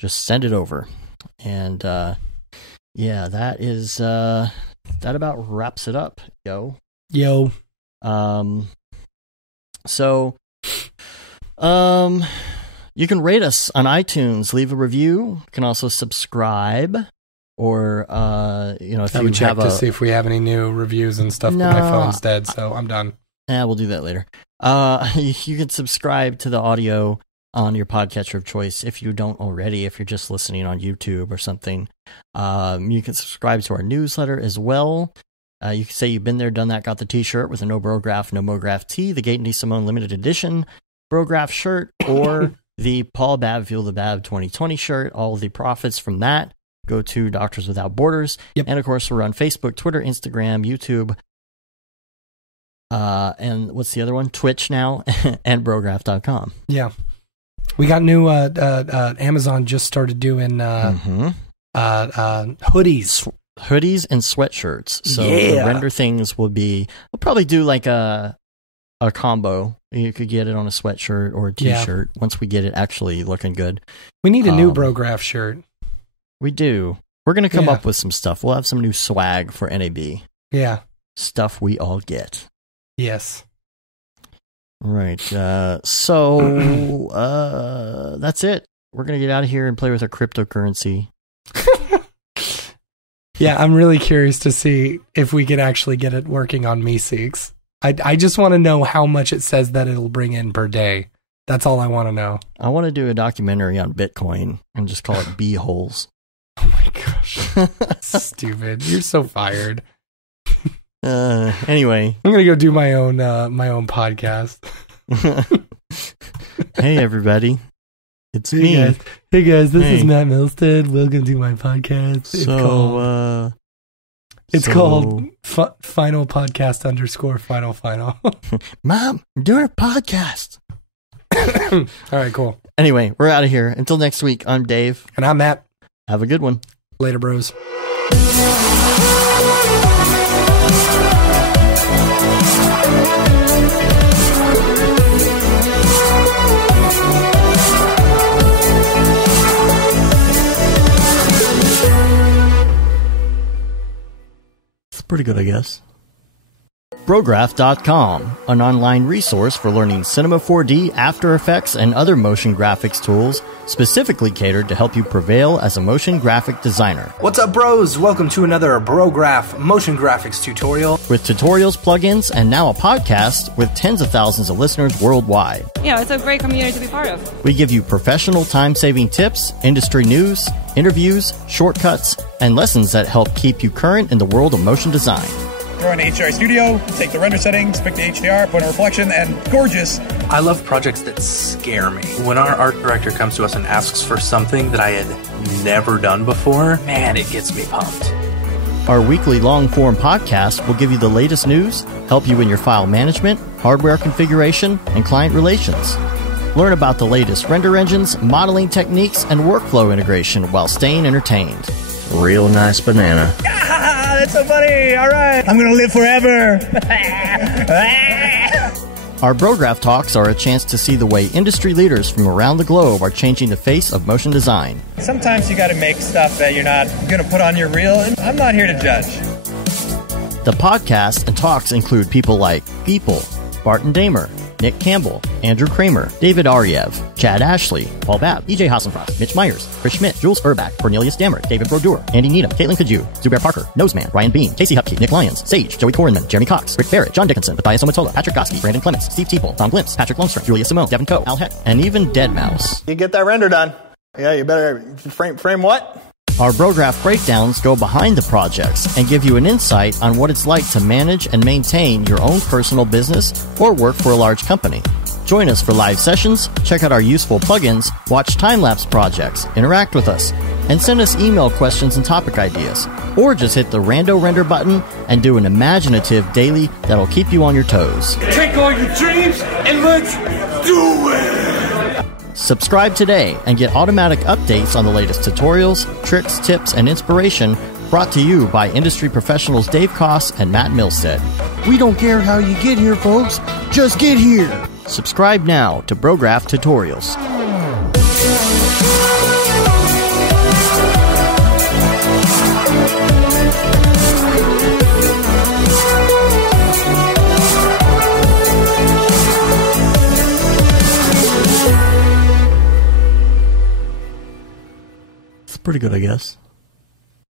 Just send it over. And that is that about wraps it up, yo. You can rate us on iTunes, leave a review. You can also subscribe. Or, if I would check to see if we have any new reviews and stuff. No, but my phone's dead, so I'm done. Yeah, we'll do that later. You can subscribe to the audio on your podcatcher of choice if you don't already, if you're just listening on YouTube or something. You can subscribe to our newsletter as well. You can say you've been there, done that, got the t-shirt with a No Brograph, No Mograph tee, the Gate and Simone limited edition Brograph shirt, or the Paul Babb Feel the Bab 2020 shirt. All of the profits from that go to Doctors Without Borders. Yep. And of course, we're on Facebook, Twitter, Instagram, YouTube. And what's the other one? Twitch now, and Brograph.com. Yeah. We got new, Amazon just started doing, hoodies. Hoodies and sweatshirts. So Yeah. the render things will be, we'll probably do like a combo. You could get it on a sweatshirt or a t-shirt once we get it actually looking good. We need a new Brograph shirt. We do. We're going to come up with some stuff. We'll have some new swag for NAB. Yeah. Stuff we all get. Yes. Right. So that's it. We're going to get out of here and play with our cryptocurrency. Yeah, I'm really curious to see if we can actually get it working on Meeseeks. I just want to know how much it says that it'll bring in per day. That's all I want to know. I want to do a documentary on Bitcoin and just call it B-holes. Oh my gosh. Stupid. You're so fired. Anyway. I'm going to go do my own podcast. Hey, everybody. It's me. Guys. Hey, guys. This is Matt Milstead. Welcome to my podcast. It's called Final Podcast _Final. Mom, I'm doing a podcast. All right, cool. Anyway, we're out of here. Until next week, I'm Dave. And I'm Matt. Have a good one. Later, bros. Pretty good, I guess. Brograph.com, an online resource for learning Cinema 4D, After Effects, and other motion graphics tools, specifically catered to help you prevail as a motion graphic designer. What's up, bros? Welcome to another Brograph motion graphics tutorial. With tutorials, plugins, and now a podcast with tens of thousands of listeners worldwide. Yeah, it's a great community to be part of. We give you professional time-saving tips, industry news, interviews, shortcuts, and lessons that help keep you current in the world of motion design. Throw in HDR Studio, take the render settings, pick the HDR, put in a reflection, and gorgeous. I love projects that scare me. When our art director comes to us and asks for something that I had never done before, man, it gets me pumped. Our weekly long-form podcast will give you the latest news, help you in your file management, hardware configuration, and client relations. Learn about the latest render engines, modeling techniques, and workflow integration while staying entertained. Real nice banana. Ah, that's so funny. All right. I'm going to live forever. Our Brograph Talks are a chance to see the way industry leaders from around the globe are changing the face of motion design. Sometimes you got to make stuff that you're not going to put on your reel, and I'm not here to judge. The podcast and talks include people like Beeple, Barton Damer, Nick Campbell, Andrew Kramer, David Ariev, Chad Ashley, Paul Babb, EJ Hassenfrost, Mitch Myers, Chris Schmidt, Jules Urbach, Cornelius Dammert, David Brodeur, Andy Needham, Caitlin Kaju, Zubair Parker, Noseman, Ryan Bean, Casey Hupke, Nick Lyons, Sage, Joey Korenman, Jeremy Cox, Rick Barrett, John Dickinson, Matthias Omatola, Patrick Goski, Brandon Clements, Steve Teeple, Tom Glimpse, Patrick Longstrom, Julia Simone, Devin Coe, Al Heck, and even Deadmau5. You get that render done. Yeah, you better frame what? Our Brograph breakdowns go behind the projects and give you an insight on what it's like to manage and maintain your own personal business or work for a large company. Join us for live sessions, check out our useful plugins, watch time-lapse projects, interact with us, and send us email questions and topic ideas. Or just hit the Rando Render button and do an imaginative daily that'll keep you on your toes. Take all your dreams and let's do it! Subscribe today and get automatic updates on the latest tutorials, tricks, tips, and inspiration brought to you by industry professionals Dave Koss and Matt Milstead. We don't care how you get here, folks. Just get here. Subscribe now to Brograph Tutorials. It's pretty good, I guess.